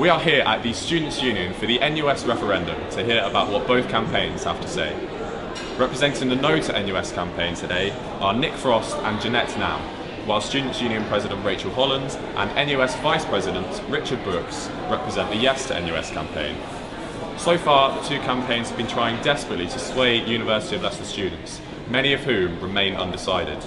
We are here at the Students' Union for the NUS referendum to hear about what both campaigns have to say. Representing the No to NUS campaign today are Nick Frost and Jeanette Now, while Students' Union President Rachel Holland and NUS Vice President Richard Brooks represent the Yes to NUS campaign. So far, the two campaigns have been trying desperately to sway University of Leicester students, many of whom remain undecided.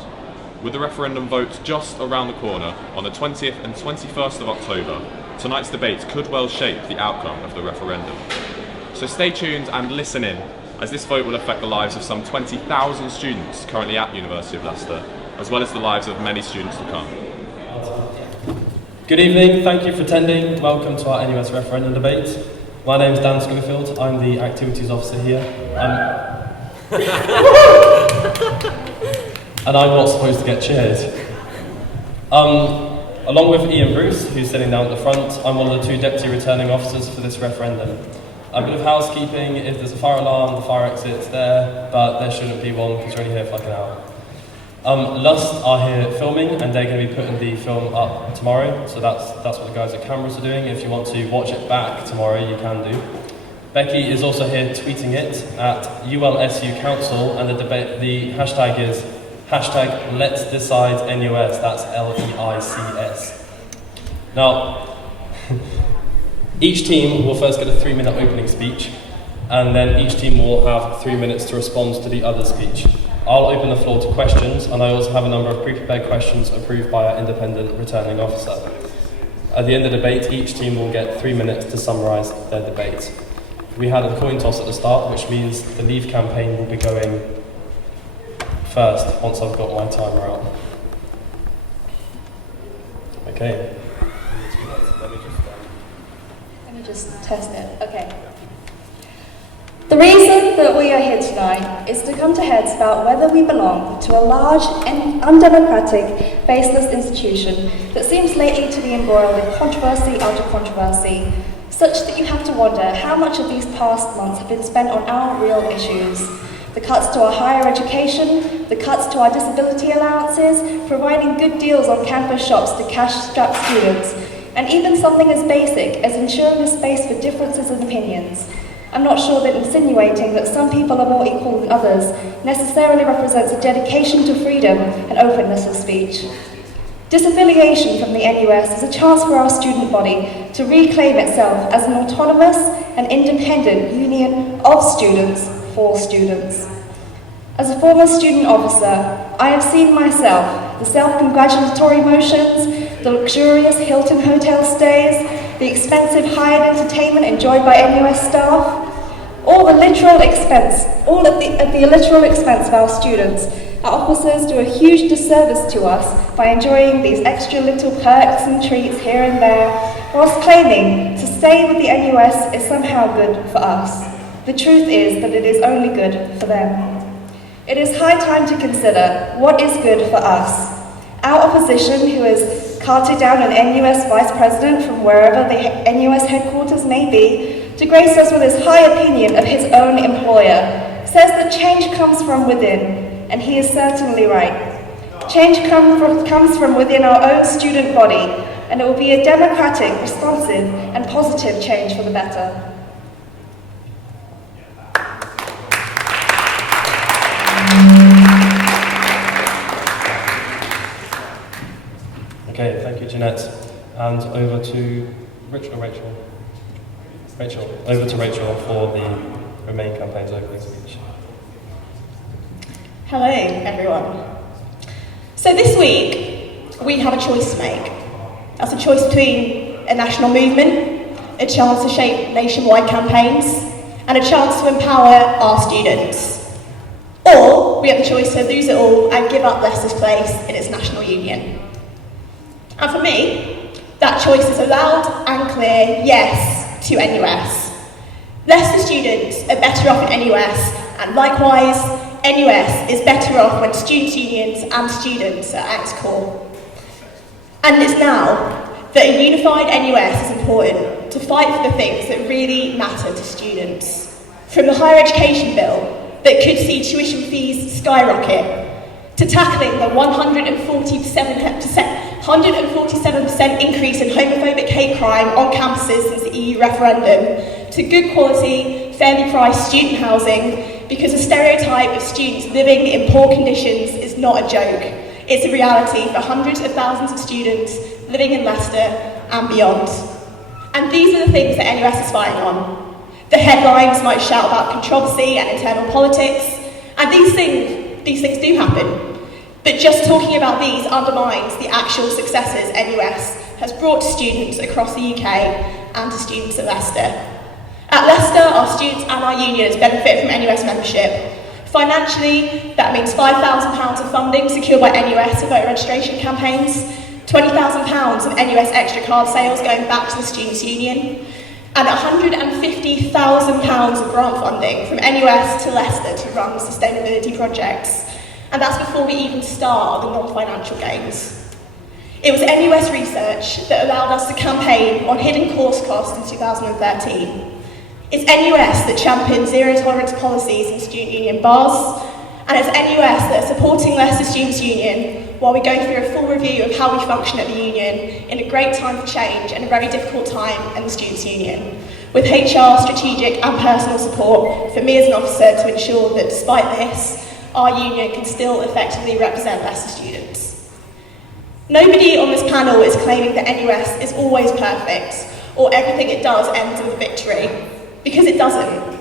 With the referendum vote just around the corner on the 20th and 21st of October, tonight's debate could well shape the outcome of the referendum. So stay tuned and listen in, as this vote will affect the lives of some 20,000 students currently at University of Leicester, as well as the lives of many students to come. Good evening, thank you for attending. Welcome to our NUS referendum debate. My name is Dan Schofield, I'm the activities officer here. And I'm not supposed to get cheered. Along with Ian Bruce, who's sitting down at the front, I'm one of the two deputy returning officers for this referendum. A bit of housekeeping: if there's a fire alarm, the fire exit's there, but there shouldn't be one because we're only here for like an hour. Lust are here filming, and they're going to be putting the film up tomorrow, so that's what the guys at cameras are doing. If you want to watch it back tomorrow, you can do. Becky is also here tweeting it at ULSU Council, and the hashtag is Let's Decide NUS, that's LEICS. Now, each team will first get a 3-minute opening speech, and then each team will have 3 minutes to respond to the other speech. I'll open the floor to questions, and I also have a number of pre-prepared questions approved by our independent returning officer. At the end of the debate, each team will get 3 minutes to summarise their debate. We had a coin toss at the start, which means the Leave campaign will be going first, once I've got my timer out. Okay. Let me just test it. Okay. The reason that we are here tonight is to come to heads about whether we belong to a large and undemocratic, faceless institution that seems lately to be embroiled in controversy after controversy, such that you have to wonder how much of these past months have been spent on our real issues. The cuts to our higher education, the cuts to our disability allowances, providing good deals on campus shops to cash-strapped students, and even something as basic as ensuring a space for differences in opinions. I'm not sure that insinuating that some people are more equal than others necessarily represents a dedication to freedom and openness of speech. Disaffiliation from the NUS is a chance for our student body to reclaim itself as an autonomous and independent union of students for students. As a former student officer, I have seen myself the self-congratulatory motions, the luxurious Hilton hotel stays, the expensive hired entertainment enjoyed by NUS staff, all at the literal expense of our students. Our officers do a huge disservice to us by enjoying these extra little perks and treats here and there, whilst claiming to stay with the NUS is somehow good for us. The truth is that it is only good for them. It is high time to consider what is good for us. Our opposition, who has carted down an NUS vice president from wherever the NUS headquarters may be, to grace us with his high opinion of his own employer, says that change comes from within, and he is certainly right. Change comes from within our own student body, and it will be a democratic, responsive, and positive change for the better. Okay, thank you, Jeanette. And over to Rachel, over to Rachel for the Remain campaign's opening speech. Hello, everyone. So this week, we have a choice to make. That's a choice between a national movement, a chance to shape nationwide campaigns, and a chance to empower our students. Or we have the choice to lose it all and give up Leicester's place in its national union. And for me, that choice is a loud and clear yes to NUS. Leicester students are better off in NUS, and likewise, NUS is better off when students' unions and students are at its core. And it's now that a unified NUS is important to fight for the things that really matter to students. From the higher education bill that could see tuition fees skyrocket, to tackling the 147% increase in homophobic hate prime on campuses since the EU referendum, to good quality, fairly priced student housing, because the stereotype of students living in poor conditions is not a joke. It's a reality for hundreds of thousands of students living in Leicester and beyond. And these are the things that NUS is fighting on. The headlines might shout about controversy and internal politics, and these things do happen. But just talking about these undermines the actual successes NUS has brought to students across the UK and to students at Leicester. At Leicester, our students and our unions benefit from NUS membership. Financially, that means £5,000 of funding secured by NUS for voter registration campaigns, £20,000 of NUS extra card sales going back to the Students' Union, and £150,000 of grant funding from NUS to Leicester to run sustainability projects. And that's before we even start the non-financial gains. It was NUS research that allowed us to campaign on hidden course costs in 2013. It's NUS that championed zero tolerance policies in student union bars, and it's NUS that are supporting Leicester Students' Union while we go through a full review of how we function at the union in a great time for change and a very difficult time in the Students' Union, with HR, strategic and personal support for me as an officer to ensure that despite this, our union can still effectively represent Leicester students. Nobody on this panel is claiming that NUS is always perfect or everything it does ends with victory, because it doesn't.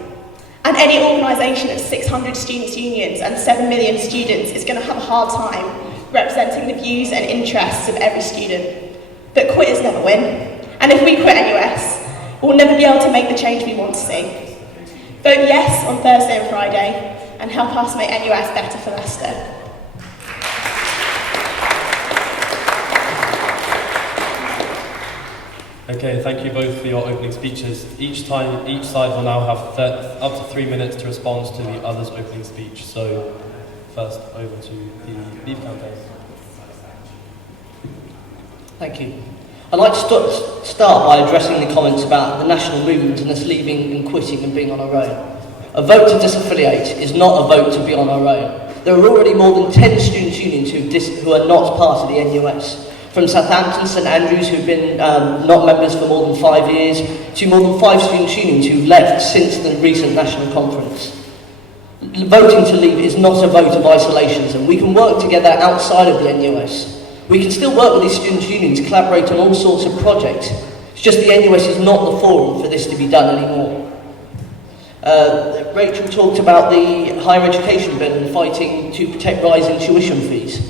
And any organisation of 600 students' unions and 7 million students is going to have a hard time representing the views and interests of every student. But quitters never win. And if we quit NUS, we'll never be able to make the change we want to see. Vote yes on Thursday and Friday, and help us make NUS better for Leicester. Okay, thank you both for your opening speeches. Each side will now have up to 3 minutes to respond to the other's opening speech. So, first over to the Leave campaign. Thank you. I'd like to start by addressing the comments about the national movement and us leaving and quitting and being on our own. A vote to disaffiliate is not a vote to be on our own. There are already more than 10 students' unions who are not part of the NUS. From Southampton, St Andrews, who've been not members for more than 5 years, to more than 5 students' unions who've left since the recent national conference. Voting to leave is not a vote of isolationism. We can work together outside of the NUS. We can still work with these students' unions, collaborate on all sorts of projects. It's just the NUS is not the forum for this to be done anymore. Rachel talked about the higher education bill and fighting to protect rising tuition fees.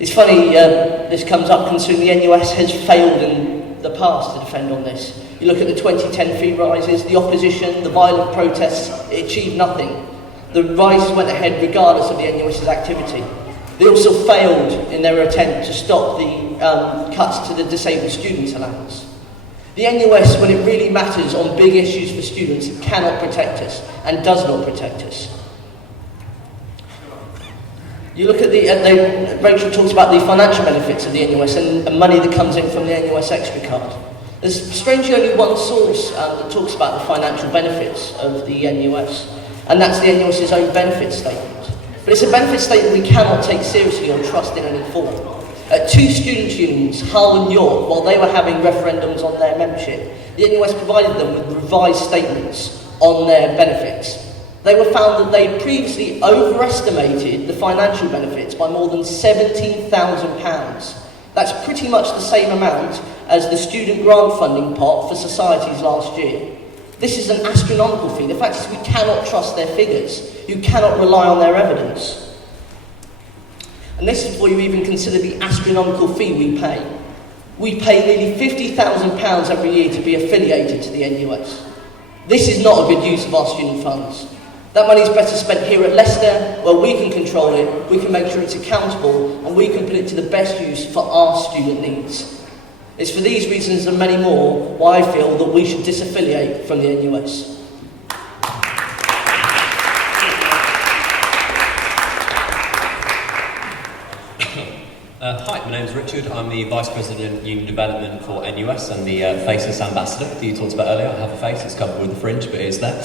It's funny, this comes up considering the NUS has failed in the past to defend on this. You look at the 2010 fee rises, the opposition, the violent protests, it achieved nothing. The rises went ahead regardless of the NUS's activity. They also failed in their attempt to stop the cuts to the disabled students allowance. The NUS, when it really matters on big issues for students, cannot protect us and does not protect us. You look at Rachel talks about the financial benefits of the NUS and money that comes in from the NUS extra card. There's strangely only one source that talks about the financial benefits of the NUS, and that's the NUS's own benefit statement. But it's a benefit statement we cannot take seriously or trust in any form. 2 students' unions, Hull and York, while they were having referendums on their membership, the NUS provided them with revised statements on their benefits. They were found that they previously overestimated the financial benefits by more than £17,000. That's pretty much the same amount as the student grant funding pot for societies last year. This is an astronomical fee. The fact is we cannot trust their figures. You cannot rely on their evidence. And this is before you even consider the astronomical fee we pay. We pay nearly £50,000 every year to be affiliated to the NUS. This is not a good use of our student funds. That money is better spent here at Leicester, where we can control it, we can make sure it's accountable, and we can put it to the best use for our student needs. It's for these reasons and many more why I feel that we should disaffiliate from the NUS. Hi, my name's Richard. I'm the Vice President Union Development for NUS and the Faceless Ambassador that you talked about earlier. I have a face, it's covered with a fringe, but it is there.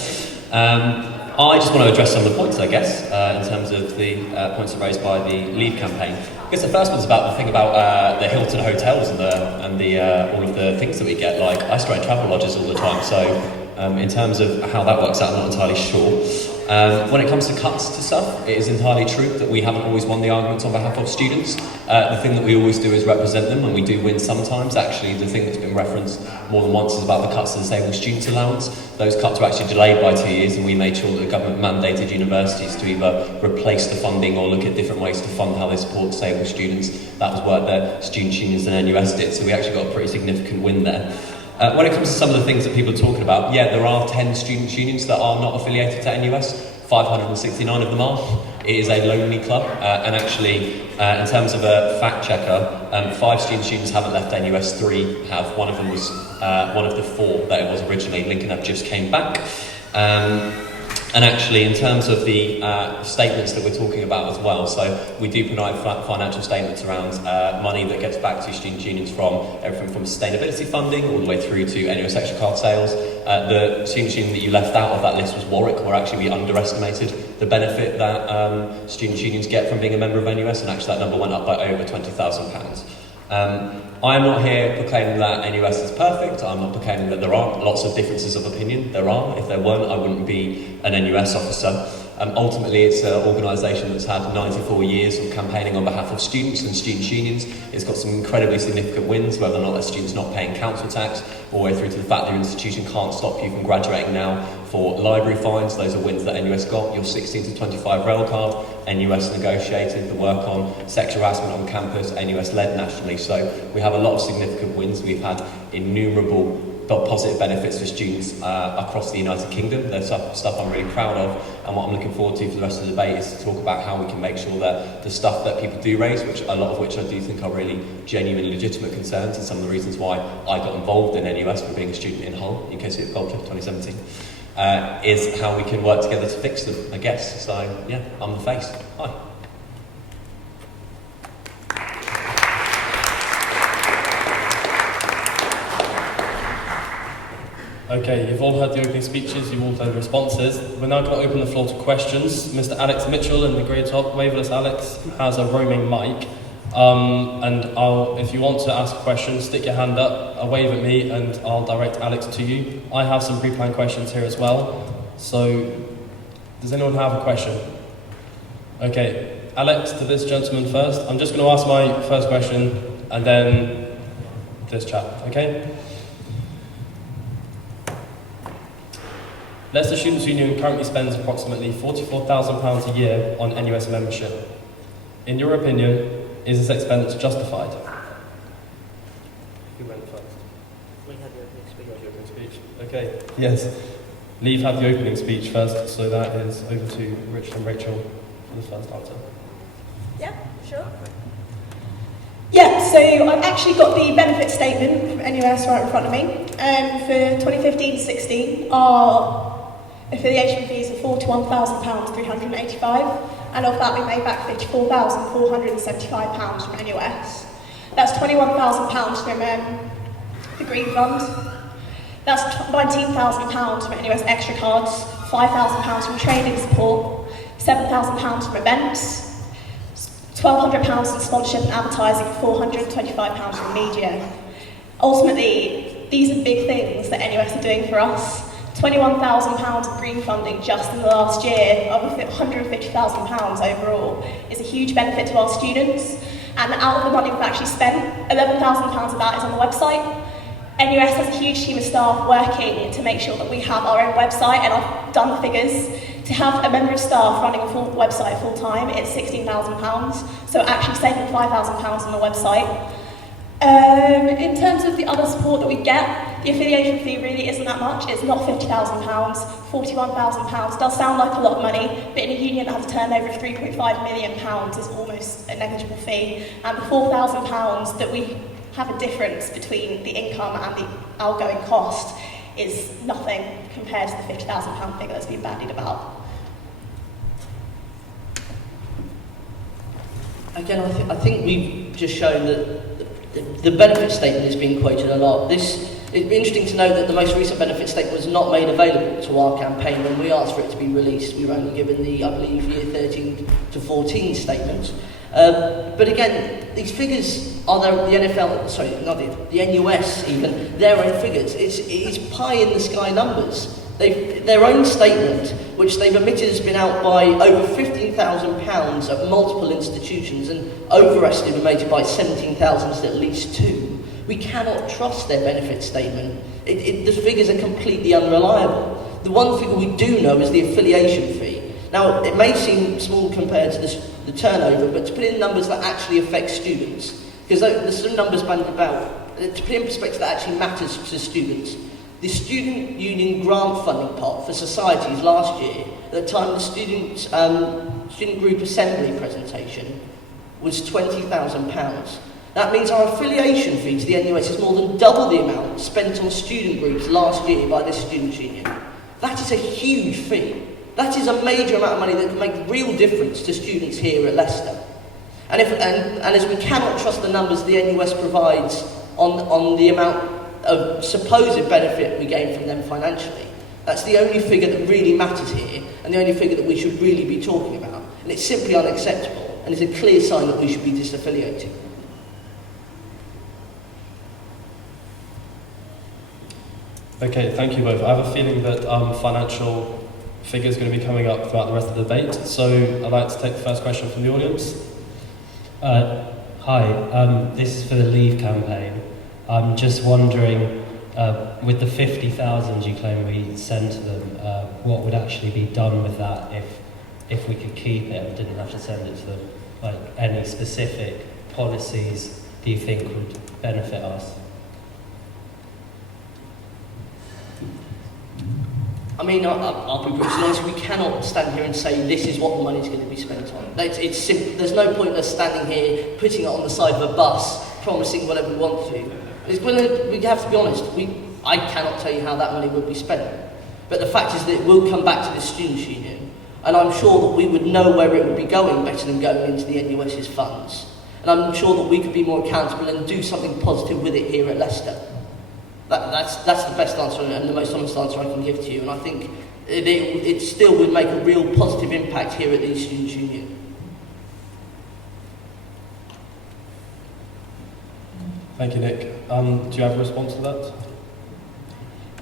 I just want to address some of the points, I guess, in terms of the points raised by the Leave campaign. I guess the first one's about the thing about the Hilton hotels and all of the things that we get. Like, I stay in travel lodges all the time, so in terms of how that works out, I'm not entirely sure. When it comes to cuts to stuff, it is entirely true that we haven't always won the arguments on behalf of students. The thing that we always do is represent them, and we do win sometimes. Actually, the thing that's been referenced more than once is about the cuts to the disabled students allowance. Those cuts were actually delayed by 2 years, and we made sure that the government mandated universities to either replace the funding or look at different ways to fund how they support disabled students. That was work that student unions and NUS did, so we actually got a pretty significant win there. When it comes to some of the things that people are talking about, yeah, there are 10 student unions that are not affiliated to NUS. 569 of them are. It is a lonely club, and actually, in terms of a fact checker, 5 student unions haven't left NUS, 3 have. One of them was one of the 4 that it was originally. Lincoln Up just came back. And actually, in terms of the statements that we're talking about as well, so we do provide financial statements around money that gets back to student unions from everything from sustainability funding all the way through to NUS extra card sales. The student union that you left out of that list was Warwick, where actually we underestimated the benefit that student unions get from being a member of NUS, and actually that number went up by over £20,000. I am not here proclaiming that NUS is perfect. I'm not proclaiming that there aren't lots of differences of opinion. There are. If there weren't, I wouldn't be an NUS officer. Ultimately, it's an organisation that's had 94 years of campaigning on behalf of students and student unions. It's got some incredibly significant wins, whether or not their students not paying council tax, all the way through to the fact that your institution can't stop you from graduating now for library fines. Those are wins that NUS got. Your 16 to 25 rail card, NUS negotiated. The work on sexual harassment on campus, NUS led nationally. So we have a lot of significant wins. We've had innumerable positive benefits for students across the United Kingdom. There's stuff I'm really proud of, and what I'm looking forward to for the rest of the debate is to talk about how we can make sure that the stuff that people do raise, which a lot of which I do think are really genuine, legitimate concerns, and some of the reasons why I got involved in NUS for being a student in Hull, UK City of Culture 2017, is how we can work together to fix them, I guess. So yeah, I'm the face. Hi. Okay, you've all heard the opening speeches, you've all heard the responses. We're now going to open the floor to questions. Mr. Alex Mitchell in the grey top, waveless Alex, has a roaming mic. If you want to ask a question, stick your hand up, wave at me, and I'll direct Alex to you. I have some pre-planned questions here as well. So, does anyone have a question? Okay, Alex, to this gentleman first. I'm just going to ask my first question, and then this chap, okay? Leicester Students' Union currently spends approximately £44,000 a year on NUS membership. In your opinion, is this expense justified? Who went first? We had the opening speech. Okay, yes. Leave have the opening speech first, so that is over to Richard and Rachel for the first answer. Yeah, sure. Yeah, so I've actually got the benefit statement from NUS right in front of me. For 2015-16, our affiliation fees are £41,385, and of that we made back £54,475 from NUS. That's £21,000 from the Green Fund. That's £19,000 from NUS extra cards, £5,000 from training support, £7,000 from events, £1,200 in sponsorship and advertising, £425 from media. Ultimately, these are big things that NUS are doing for us. £21,000 of green funding just in the last year, of £150,000 overall, is a huge benefit to our students. And out of the money we've actually spent, £11,000 of that is on the website. NUS has a huge team of staff working to make sure that we have our own website, and I've done the figures. To have a member of staff running a full website full time, it's £16,000, so actually saving £5,000 on the website. In terms of the other support that we get, the affiliation fee really isn't that much. It's not £50,000, £41,000 does sound like a lot of money, but in a union that has a turnover of £3.5 million is almost a negligible fee, and the £4,000 that we have a difference between the income and the outgoing cost is nothing compared to the £50,000 figure that's been bandied about. Again, I think we've just shown that the benefit statement is being quoted a lot. This It'd be interesting to know that the most recent benefit statement was not made available to our campaign when we asked for it to be released. We were only given the, I believe, year 13 to 14 statement. But again, these figures are the NFL, sorry, not the NUS even, their own figures. It's pie in the sky numbers. Their own statement, which they've admitted has been out by over £15,000 at multiple institutions and overestimated by 17,000 at least 2. We cannot trust their benefit statement. The figures are completely unreliable. The one figure we do know is the affiliation fee. Now, it may seem small compared to the turnover, but to put in numbers that actually affect students, because there's some numbers bandied about, to put in perspective that actually matters to students. The Student Union grant funding pot for societies last year, at the time of the student group assembly presentation, was £20,000. That means our affiliation fee to the NUS is more than double the amount spent on student groups last year by this student union. That is a huge fee. That is a major amount of money that can make a real difference to students here at Leicester. And as we cannot trust the numbers the NUS provides on the amount of supposed benefit we gain from them financially, that's the only figure that really matters here, and the only figure that we should really be talking about. And it's simply unacceptable, and it's a clear sign that we should be disaffiliating. Okay, thank you both. I have a feeling that financial figures are going to be coming up throughout the rest of the debate, so I'd like to take the first question from the audience. Hi, this is for the Leave campaign. I'm just wondering, with the 50,000 you claim we send to them, what would actually be done with that if we could keep it and didn't have to send it to them? Like, any specific policies do you think would benefit us? I mean, I'll be brutally honest, we cannot stand here and say this is what the money's going to be spent on. It's simple. There's no point in us standing here, putting it on the side of a bus, promising whatever we want to. We have to be honest, I cannot tell you how that money will be spent. But the fact is that it will come back to the Students' Union, and I'm sure that we would know where it would be going better than going into the NUS's funds. And I'm sure that we could be more accountable and do something positive with it here at Leicester. That's the best answer and the most honest answer I can give to you, and I think it still would make a real positive impact here at the Students' Union. Thank you, Nick. Do you have a response to that?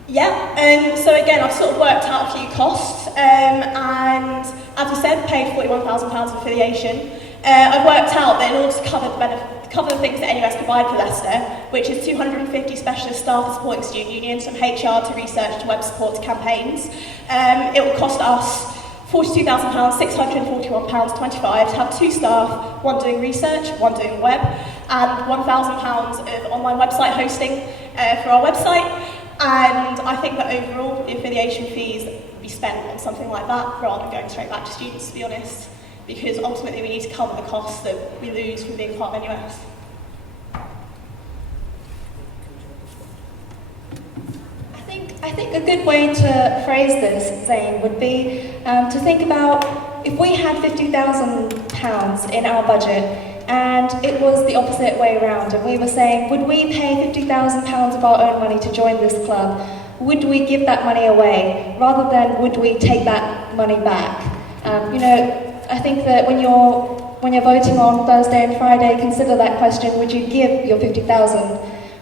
Yeah, so again, I've sort of worked out a few costs, and as I said, paid £41,000 of affiliation. I've worked out that in order to cover the things that NUS provide for Leicester, which is 250 specialist staff to supporting student unions, from HR to research to web support to campaigns, it will cost us £42,000, £641.25 to have 2 staff, one doing research, one doing web, and £1,000 of online website hosting for our website. And I think that overall the affiliation fees would be spent on something like that rather than going straight back to students, to be honest, because ultimately we need to cover the costs that we lose from being part of NUS. I think a good way to phrase this, Zane, would be to think about if we had £50,000 in our budget and it was the opposite way around, and we were saying, would we pay £50,000 of our own money to join this club? Would we give that money away rather than would we take that money back? I think that when you're voting on Thursday and Friday, consider that question: would you give your 50,000,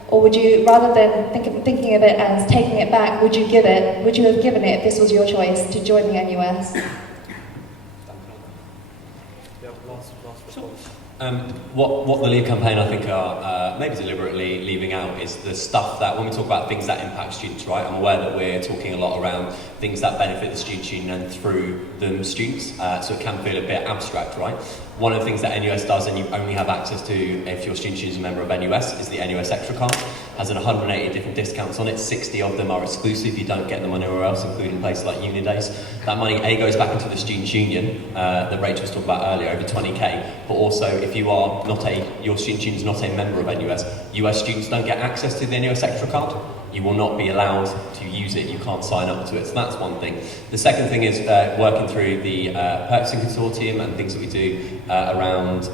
or would you, rather than thinking of it as taking it back, would you give it? Would you have given it if this was your choice to join the NUS? What the Leave campaign, I think, are maybe deliberately leaving out is the stuff that, when we talk about things that impact students, right, I'm aware that we're talking a lot around things that benefit the Students' Union and through them students, so it can feel a bit abstract, right? One of the things that NUS does, and you only have access to if your Students' Union is a member of NUS, is the NUS Extra Card. Has 180 different discounts on it. 60 of them are exclusive. You don't get them anywhere else, including places like uni days. That money, A, goes back into the Students' Union that Rachel was talking about earlier, over 20k. But also, if you are your Students' Union is not a member of NUS, US students don't get access to the NUS Extra Card. you will not be allowed to use it, you can't sign up to it. So that's one thing. The second thing is working through the purchasing consortium and things that we do around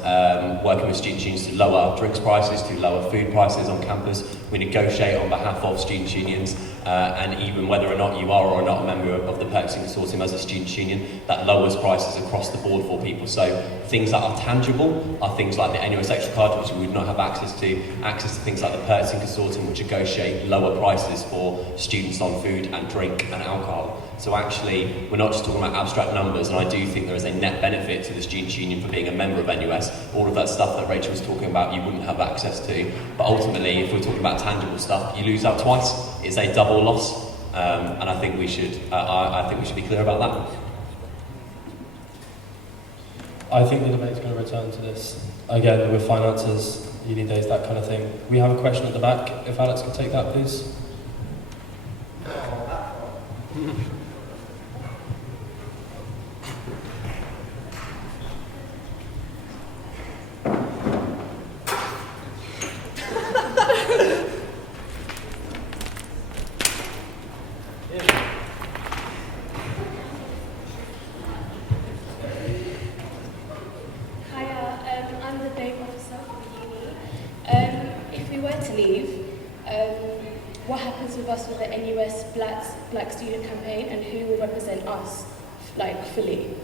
working with student unions to lower drinks prices, to lower food prices on campus. We negotiate on behalf of student unions, and even whether or not you are or not a member of the purchasing consortium as a student union, that lowers prices across the board for people. So things that are tangible are things like the NUS extra card, which we would not have access to things like the purchasing consortium, which negotiate lower prices for students on food and drink and alcohol. So actually, we're not just talking about abstract numbers, and I do think there is a net benefit to the Students' Union for being a member of NUS. All of that stuff that Rachel was talking about, you wouldn't have access to. But ultimately, if we're talking about tangible stuff, you lose out twice. It's a double loss, and I think we should. I think we should be clear about that. I think the debate's going to return to this again with finances, uni days, that kind of thing. We have a question at the back. If Alex could take that, please. I'm the BAME officer for the uni. If we were to leave, what happens with us with the NUS Black Student Campaign, and who will represent us, like, fully?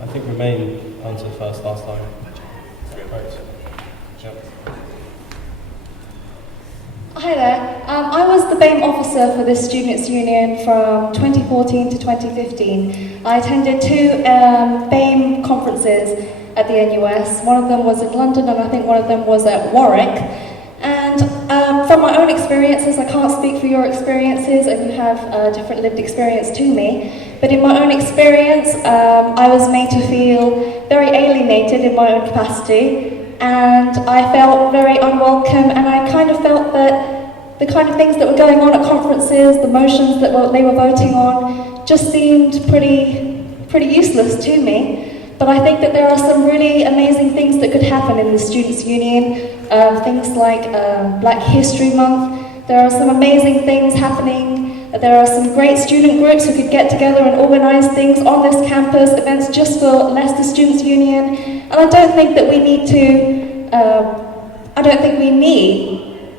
I think Remain answered first last time. Right. Yep. Hi there. I was the BAME officer for the Students' Union from 2014 to 2015. I attended two BAME conferences at the NUS. One of them was in London, and I think one of them was at Warwick. And from my own experiences, I can't speak for your experiences, and you have a different lived experience to me. But in my own experience, I was made to feel very alienated in my own capacity. And I felt very unwelcome, and I kind of felt that the kind of things that were going on at conferences, the motions that they were voting on, just seemed pretty useless to me. But I think that there are some really amazing things that could happen in the Students' Union, things like Black History Month. There are some amazing things happening. There are some great student groups who could get together and organise things on this campus, events just for Leicester Students' Union. And I don't think that we need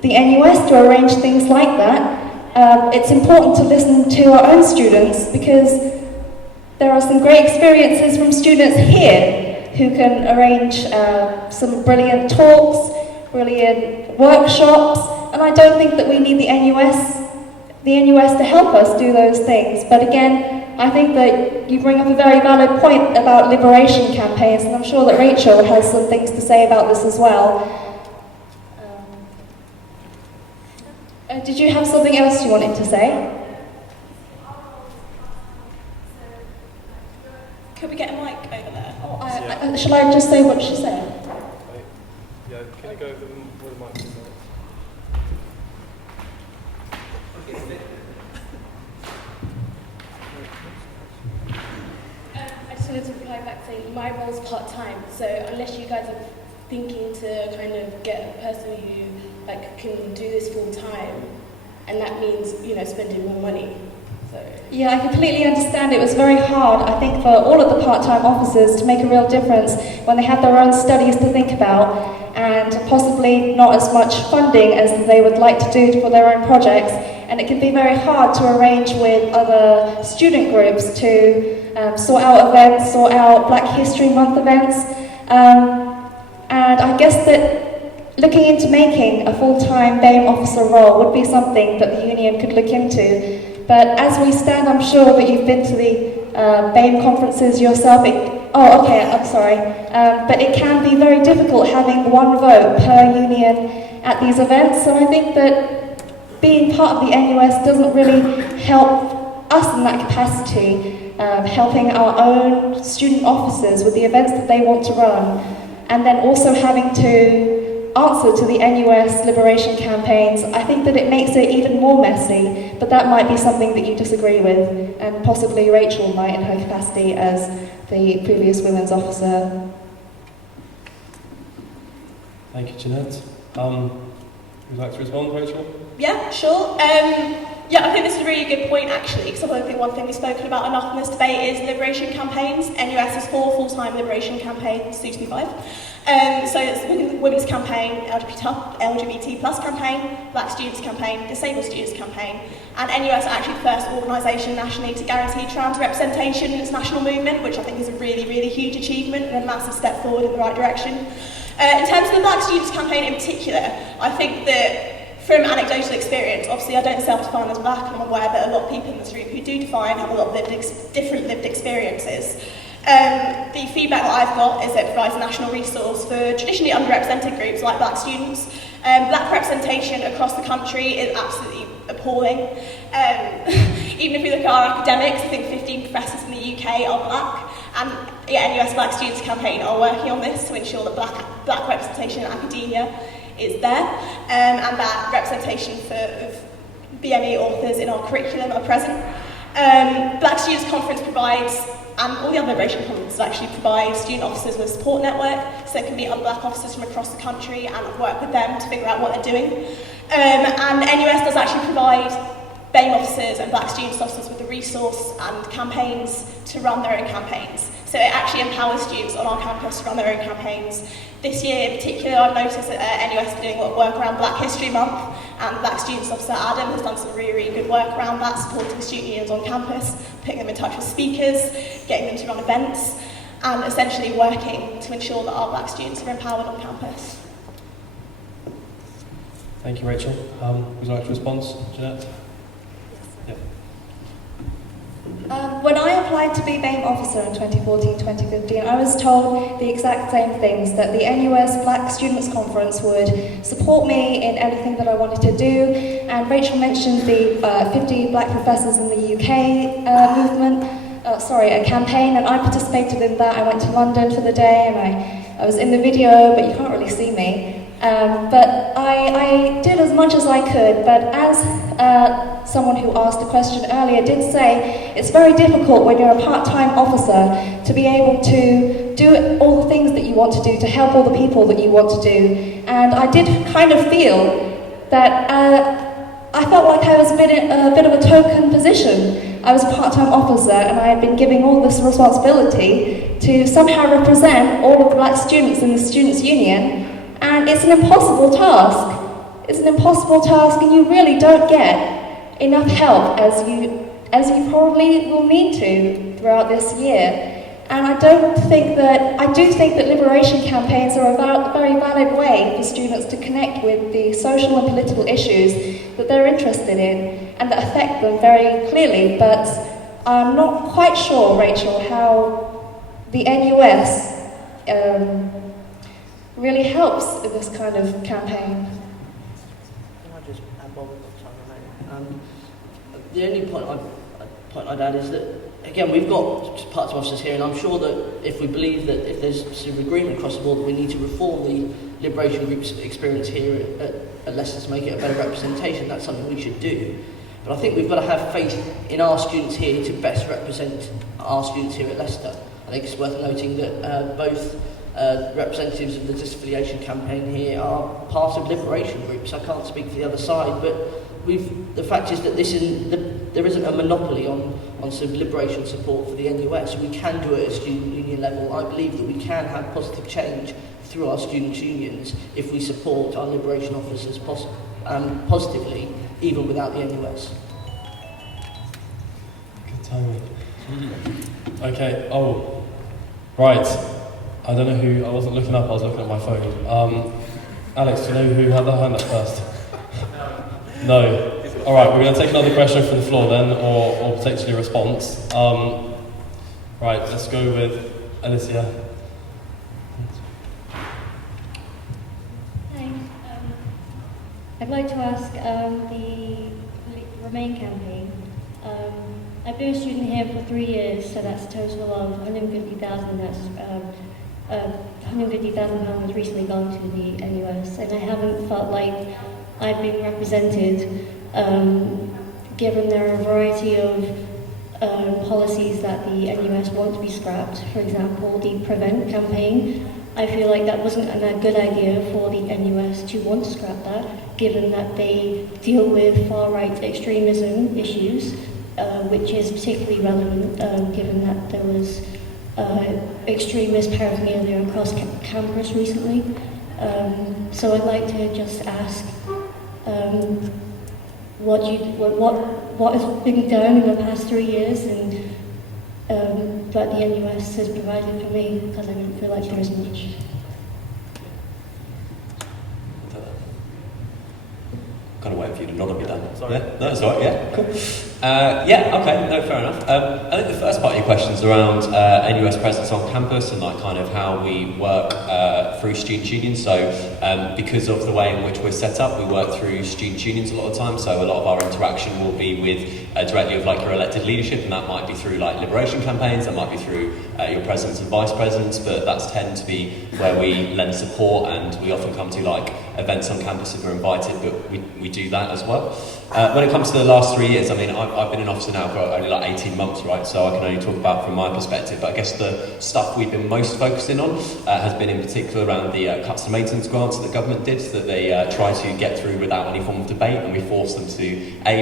the NUS to arrange things like that. It's important to listen to our own students, because there are some great experiences from students here who can arrange some brilliant talks, brilliant workshops, and I don't think that we need the NUS to help us do those things. But again, I think that you bring up a very valid point about liberation campaigns, and I'm sure that Rachel has some things to say about this as well. Did you have something else you wanted to say? Could we get a mic over there? Oh, shall I just say what she said? Yeah, can you go with the mic? I just wanted to reply back saying my role's part-time, so unless you guys are thinking to kind of get a person who can do this full-time, and that means, spending more money. So. Yeah, I completely understand. It was very hard, I think, for all of the part-time officers to make a real difference when they had their own studies to think about, and possibly not as much funding as they would like to do for their own projects. And it can be very hard to arrange with other student groups to sort out events, sort out Black History Month events. And I guess that looking into making a full-time BAME officer role would be something that the union could look into. But as we stand, I'm sure that you've been to the BAME conferences yourself. But it can be very difficult having one vote per union at these events. So I think that being part of the NUS doesn't really help us in that capacity, helping our own student officers with the events that they want to run, and then also having to answer to the NUS liberation campaigns. I think that it makes it even more messy, but that might be something that you disagree with, and possibly Rachel might in her capacity as the previous women's officer. Thank you, Jeanette. Would you like to respond, Rachel? Yeah, sure. Yeah, I think this is a really good point, actually, because I think one thing we've spoken about enough in this debate is liberation campaigns. NUS has 4 full-time liberation campaigns, soon to be 5. So it's Women's Campaign, LGBT plus campaign, Black Students Campaign, Disabled Students Campaign, and NUS are actually the first organisation nationally to guarantee trans representation in its national movement, which I think is a really, really huge achievement and a massive step forward in the right direction. In terms of the Black Students Campaign in particular, I think that from anecdotal experience, obviously I don't self-define as black, and I'm aware that a lot of people in this room who do define have a lot of different lived experiences. The feedback that I've got is that it provides a national resource for traditionally underrepresented groups like black students. Black representation across the country is absolutely appalling. Even if we look at our academics, I think 15 professors in the UK are black, and NUS Black Students Campaign are working on this to ensure that black representation in academia is there, and that representation of BME authors in our curriculum are present. Black Students Conference provides, and all the other liberation conferences actually provide student officers with a support network, so there can be other black officers from across the country and work with them to figure out what they're doing. And NUS does actually provide BAME officers and black students officers with the resource and campaigns to run their own campaigns. So it actually empowers students on our campus to run their own campaigns. This year in particular, I've noticed that NUS is doing a lot of work around Black History Month, and Black Students Officer Adam has done some really, really good work around that, supporting student unions on campus, putting them in touch with speakers, getting them to run events, and essentially working to ensure that our black students are empowered on campus. Thank you, Rachel. Would you like to respond, Jeanette? When I applied to be BAME officer in 2014-2015, I was told the exact same things, that the NUS Black Students Conference would support me in anything that I wanted to do, and Rachel mentioned the 50 black professors in the UK a campaign, and I participated in that. I went to London for the day, and I was in the video, but you can't really see me. But I did as much as I could, but as someone who asked a question earlier did say, it's very difficult when you're a part-time officer to be able to do all the things that you want to do, to help all the people that you want to do. And I did kind of feel that I felt like I was a bit of a token position. I was a part-time officer, and I had been given all this responsibility to somehow represent all of the black students in the Students' Union. And it's an impossible task. It's an impossible task, and you really don't get enough help as you probably will need to throughout this year. And I do think that liberation campaigns are a very valid way for students to connect with the social and political issues that they're interested in and that affect them very clearly. But I'm not quite sure, Rachel, how the NUS really helps in this kind of campaign. Can I just add one more time? The only point I'd add is that, again, we've got part-time officers here, and I'm sure that if we believe that if there's some agreement across the board that we need to reform the liberation group's experience here at Leicester to make it a better representation, that's something we should do. But I think we've got to have faith in our students here to best represent our students here at Leicester. I think it's worth noting that both representatives of the disaffiliation campaign here are part of liberation groups. I can't speak for the other side, but the fact is that there isn't a monopoly on some liberation support for the NUS. We can do it at a student union level. I believe that we can have positive change through our students' unions if we support our liberation officers positively, even without the NUS. Good timing. Okay, right. I don't know who, I wasn't looking up, I was looking at my phone. Alex, do you know who had their hand up first? No. All right, we're going to take another question from the floor then, or potentially a response. Right, let's go with Alicia. Hi. I'd like to ask the Remain campaign. I've been a student here for 3 years, so that's a total of 150,000. That's 150,000 pounds recently gone to the NUS, and I haven't felt like I've been represented, given there are a variety of policies that the NUS want to be scrapped. For example, the Prevent campaign I feel like that wasn't a good idea for the NUS to want to scrap that, given that they deal with far-right extremism issues, which is particularly relevant given that there was extremist paraphernalia across campus recently. So I'd like to just ask what has been done in the past 3 years and that the NUS has provided for me, because I don't feel like there is much. Kind of waiting for you to nod at me, Dan. Sorry. Yeah, no, that's all right. Yeah, cool. Yeah, okay, no, fair enough. I think the first part of your question is around NUS presence on campus and like kind of how we work through student unions. So because of the way in which we're set up, we work through student unions a lot of the time. So a lot of our interaction will be with directly with like your elected leadership, and that might be through like liberation campaigns, that might be through your presidents and vice presidents, but that's tend to be where we lend support, and we often come to like events on campus if we're invited, but we do that as well. When it comes to the last 3 years, I mean, I've been in office now for only like 18 months, right? So I can only talk about from my perspective. But I guess the stuff we've been most focusing on has been in particular around the cuts to maintenance grants that the government did, that they try to get through without any form of debate, and we forced them to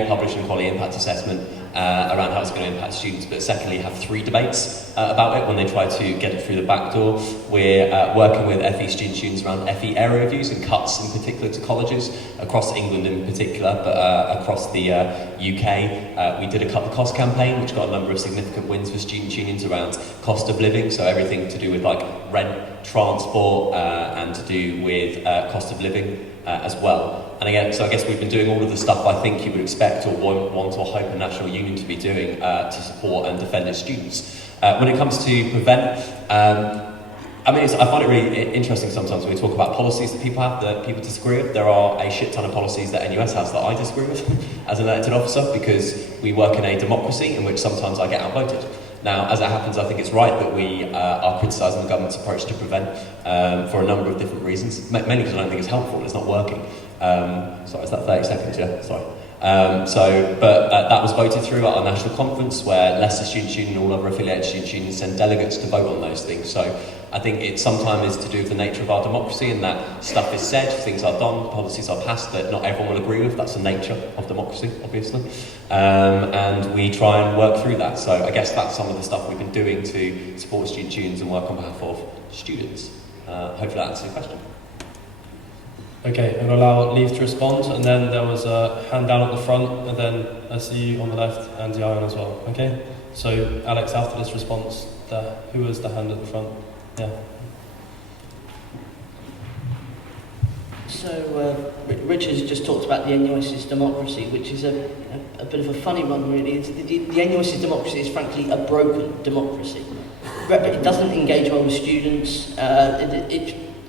publish an quality impact assessment around how it's going to impact students, but secondly have 3 debates about it when they try to get it through the back door. We're working with FE student unions around FE area reviews and cuts in particular to colleges across England in particular, but across the UK. We did a cut the cost campaign, which got a number of significant wins for student unions around cost of living, so everything to do with like rent, transport, and to do with cost of living as well. And again, so I guess we've been doing all of the stuff I think you would expect or want or hope a national union to be doing to support and defend its students. When it comes to prevent, I mean, I find it really interesting sometimes when we talk about policies that people have that people disagree with. There are a shit ton of policies that NUS has that I disagree with as an elected officer, because we work in a democracy in which sometimes I get outvoted. Now, as it happens, I think it's right that we are criticising the government's approach to prevent for a number of different reasons, mainly because I don't think it's helpful, it's not working. Sorry, is that 30 seconds? Yeah, sorry. But that was voted through at our national conference, where Leicester Students' Union and all other affiliated students' unions send delegates to vote on those things. So I think it sometimes is to do with the nature of our democracy, and that stuff is said, things are done, policies are passed that not everyone will agree with. That's the nature of democracy, obviously. And we try and work through that. So I guess that's some of the stuff we've been doing to support student unions and work on behalf of students. Hopefully that answers your question. Okay, I'm going to allow Leaf to respond, and then there was a hand down at the front, and then I see you on the left, and the iron as well, okay? So, Alex, after this response, who was the hand at the front? Yeah. So, Richard's just talked about the NUS's democracy, which is a bit of a funny one, really. The NUS's democracy is frankly a broken democracy. It doesn't engage well with students.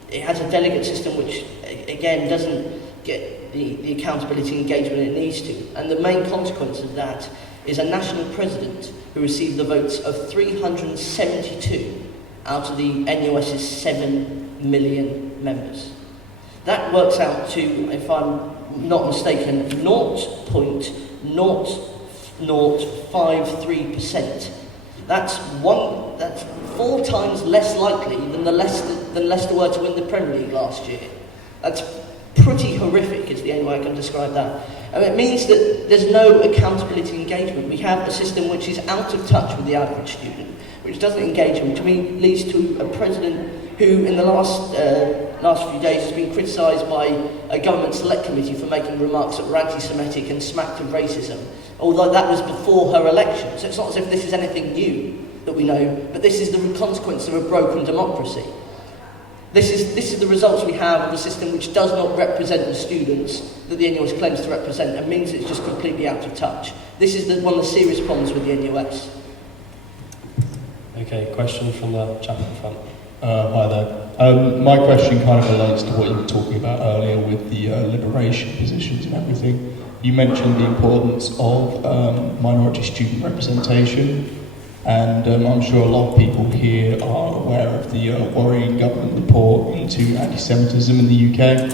It has a delegate system which, again, doesn't get the accountability and engagement it needs to. And the main consequence of that is a national president who received the votes of 372 out of the NUS's 7 million members. That works out to, if I'm not mistaken, 0.0053%. That's 4 times less likely than Leicester were to win the Premier League last year. That's pretty horrific, is the only way I can describe that. And it means that there's no accountability engagement. We have a system which is out of touch with the average student, which doesn't engage them, which leads to a president who, in the last few days, has been criticised by a government select committee for making remarks that were anti-Semitic and smacked of racism, although that was before her election. So it's not as if this is anything new that we know, but this is the consequence of a broken democracy. This is the results we have of a system which does not represent the students that the NUS claims to represent, and means it's just completely out of touch. This is one of the serious problems with the NUS. Okay, question from the chap at the front. Hi there. My question kind of relates to what you were talking about earlier with the liberation positions and everything. You mentioned the importance of minority student representation, and I'm sure a lot of people here are aware of the worrying government report into anti-semitism in the UK,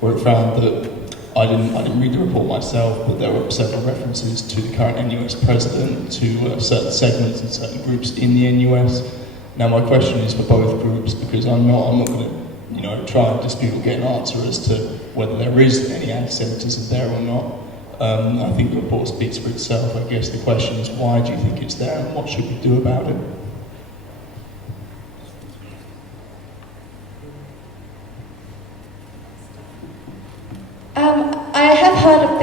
where it found that, I didn't read the report myself, but there were several references to the current NUS president, to certain segments and certain groups in the NUS Now my question is for both groups, because I'm not going to try and dispute or get an answer as to whether there is any anti-Semitism there or not. I think the report speaks for itself. I guess the question is, why do you think it's there and what should we do about it? I have heard of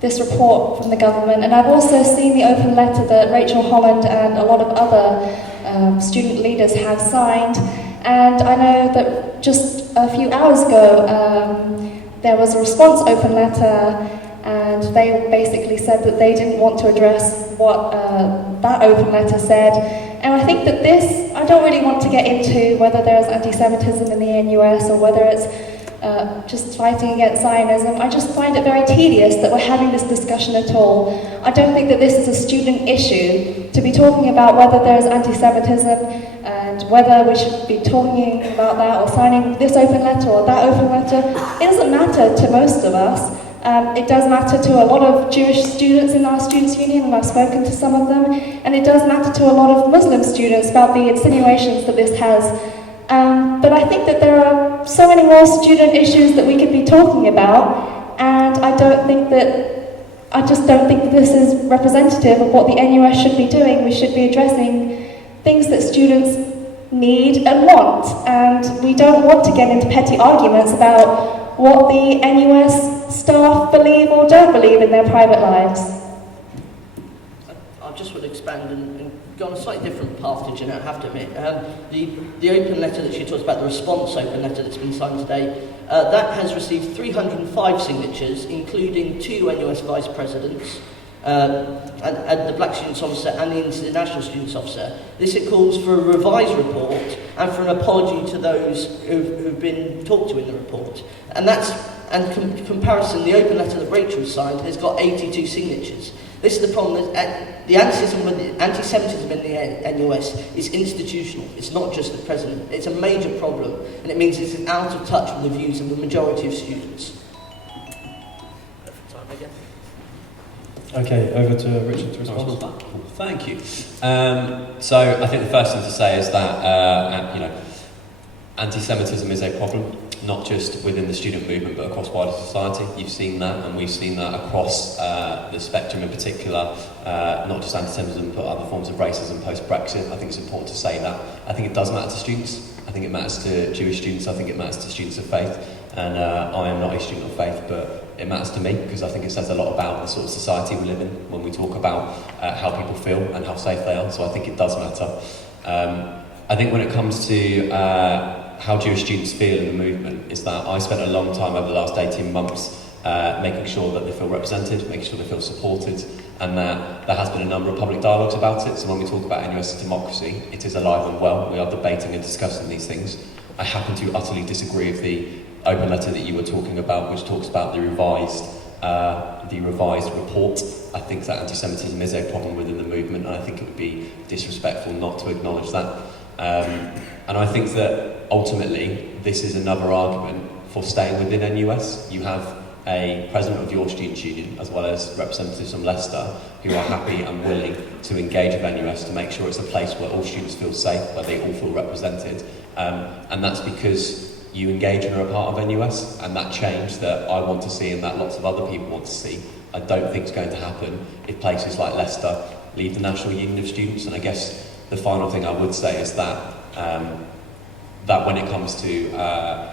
this report from the government, and I've also seen the open letter that Rachel Holland and a lot of other student leaders have signed. And I know that just a few hours ago there was a response open letter, and they basically said that they didn't want to address what that open letter said. And I think that I don't really want to get into whether there's anti-Semitism in the NUS or whether it's just fighting against Zionism. I just find it very tedious that we're having this discussion at all. I don't think that this is a student issue to be talking about whether there's anti-Semitism and whether we should be talking about that or signing this open letter or that open letter. It doesn't matter to most of us. It does matter to a lot of Jewish students in our students' union, and I've spoken to some of them, and it does matter to a lot of Muslim students about the insinuations that this has. But I think that there are so many more student issues that we could be talking about, and I just don't think that this is representative of what the NUS should be doing. We should be addressing things that students need and want, and we don't want to get into petty arguments about what the NUS staff believe or don't believe in their private lives. I just would expand and go on a slightly different path to Jeanette, I have to admit. The open letter that she talks about, the response open letter that's been signed today, that has received 305 signatures, including 2 NUS vice presidents, and the Black Students Officer and the International Students Officer. It calls for a revised report and for an apology to those who've been talked to in the report. Comparison, the open letter that Rachel signed has got 82 signatures. This is the problem, that the anti-Semitism in the NUS is institutional. It's not just the president. It's a major problem, and it means it's out of touch with the views of the majority of students. Okay, over to Richard to respond. Thank you. So I think the first thing to say is that anti-Semitism is a problem, not just within the student movement but across wider society. You've seen that, and we've seen that across the spectrum in particular, not just anti-Semitism but other forms of racism post-Brexit. I think it's important to say that. I think it does matter to students. I think it matters to Jewish students. I think it matters to students of faith. And I am not a student of faith, but it matters to me because I think it says a lot about the sort of society we live in when we talk about how people feel and how safe they are. So I think it does matter. I think when it comes to how Jewish students feel in the movement is that I spent a long time over the last 18 months making sure that they feel represented, making sure they feel supported, and that there has been a number of public dialogues about it. So when we talk about NUS democracy, it is alive and well. We are debating and discussing these things. I happen to utterly disagree with the open letter that you were talking about, which talks about the revised report. I think that anti-Semitism is a problem within the movement, and I think it would be disrespectful not to acknowledge that. And I think that ultimately this is another argument for staying within NUS. You have a president of your students' union, as well as representatives from Leicester, who are happy and willing to engage with NUS to make sure it's a place where all students feel safe, where they all feel represented. And that's because you engage and are a part of NUS, and that change that I want to see and that lots of other people want to see, I don't think is going to happen if places like Leicester leave the National Union of Students. And I guess the final thing I would say is that that when it comes to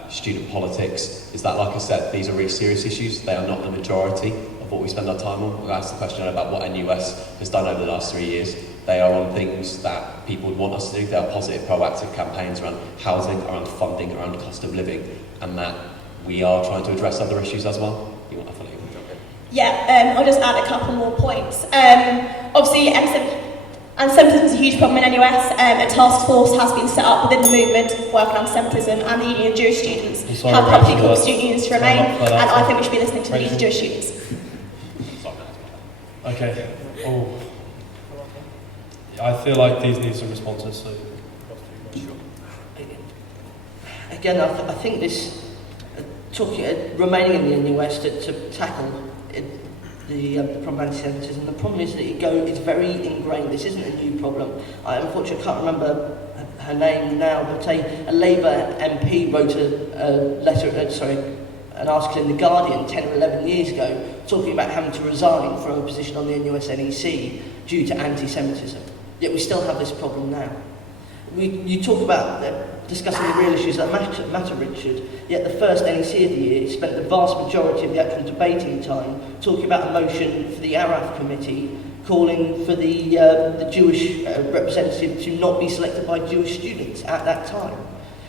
student politics, is that, like I said, these are really serious issues. They are not the majority of what we spend our time on. We asked the question about what NUS has done over the last 3 years. They are on things that people would want us to do. They are positive, proactive campaigns around housing, around funding, around cost of living, and that we are trying to address other issues as well. You want to jump in? Yeah, I'll just add a couple more points. Obviously, anti-Semitism is a huge problem in NUS. A task force has been set up within the movement working on anti-Semitism, and the Union of Jewish Students have publicly called student unions to remain, and I think we should be listening to the needs of Jewish students. Okay. Oh. I feel like these need some responses. So. Again, I think this remaining in the NUS to tackle the problem of anti-Semitism. The problem is that it's very ingrained. This isn't a new problem. I unfortunately can't remember her name now, but a Labour MP wrote an article in The Guardian 10 or 11 years ago talking about having to resign from a position on the NUS NEC due to anti-Semitism. Yet we still have this problem now. You talk about discussing the real issues that matter, Richard, yet the first NEC of the year spent the vast majority of the actual debating time talking about a motion for the Araf committee calling for the Jewish representative to not be selected by Jewish students at that time.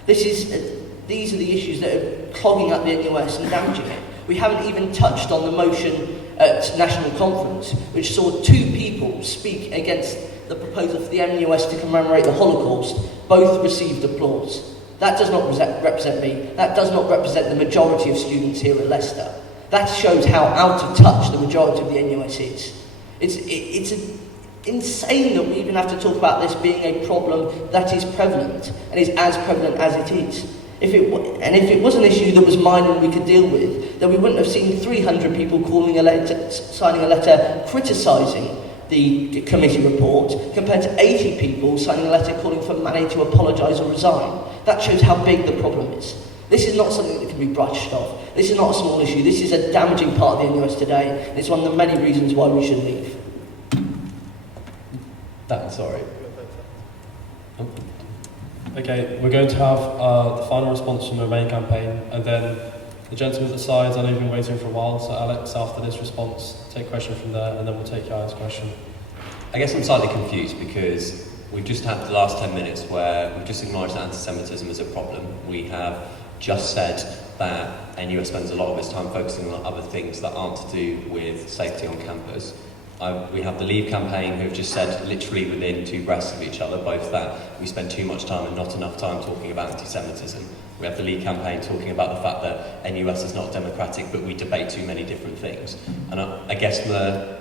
These are the issues that are clogging up the NUS and damaging it. We haven't even touched on the motion at National Conference, which saw two people speak against the proposal for the NUS to commemorate the Holocaust. Both received applause. That does not represent me. That does not represent the majority of students here at Leicester. That shows how out of touch the majority of the NUS is. It's insane that we even have to talk about this being a problem that is prevalent, and is as prevalent as it is. If it was an issue that was minor and we could deal with, then we wouldn't have seen 300 people signing a letter criticising the committee report, compared to 80 people signing a letter calling for Manny to apologise or resign. That shows how big the problem is. This is not something that can be brushed off. This is not a small issue. This is a damaging part of the NUS today, and it's one of the many reasons why we should leave. Sorry. Okay, we're going to have the final response from the Remain campaign, and then the gentleman at the sides, I know you've been waiting for a while, so Alex, after this response, take a question from there, and then we'll take Yaya's question. I guess I'm slightly confused because we've just had the last 10 minutes where we've just acknowledged that anti-Semitism is a problem. We have just said that NUS spends a lot of its time focusing on other things that aren't to do with safety on campus. We have the Leave campaign who have just said, literally within two breaths of each other, both that we spend too much time and not enough time talking about anti-Semitism. We have the Leave campaign talking about the fact that NUS is not democratic, but we debate too many different things. And I guess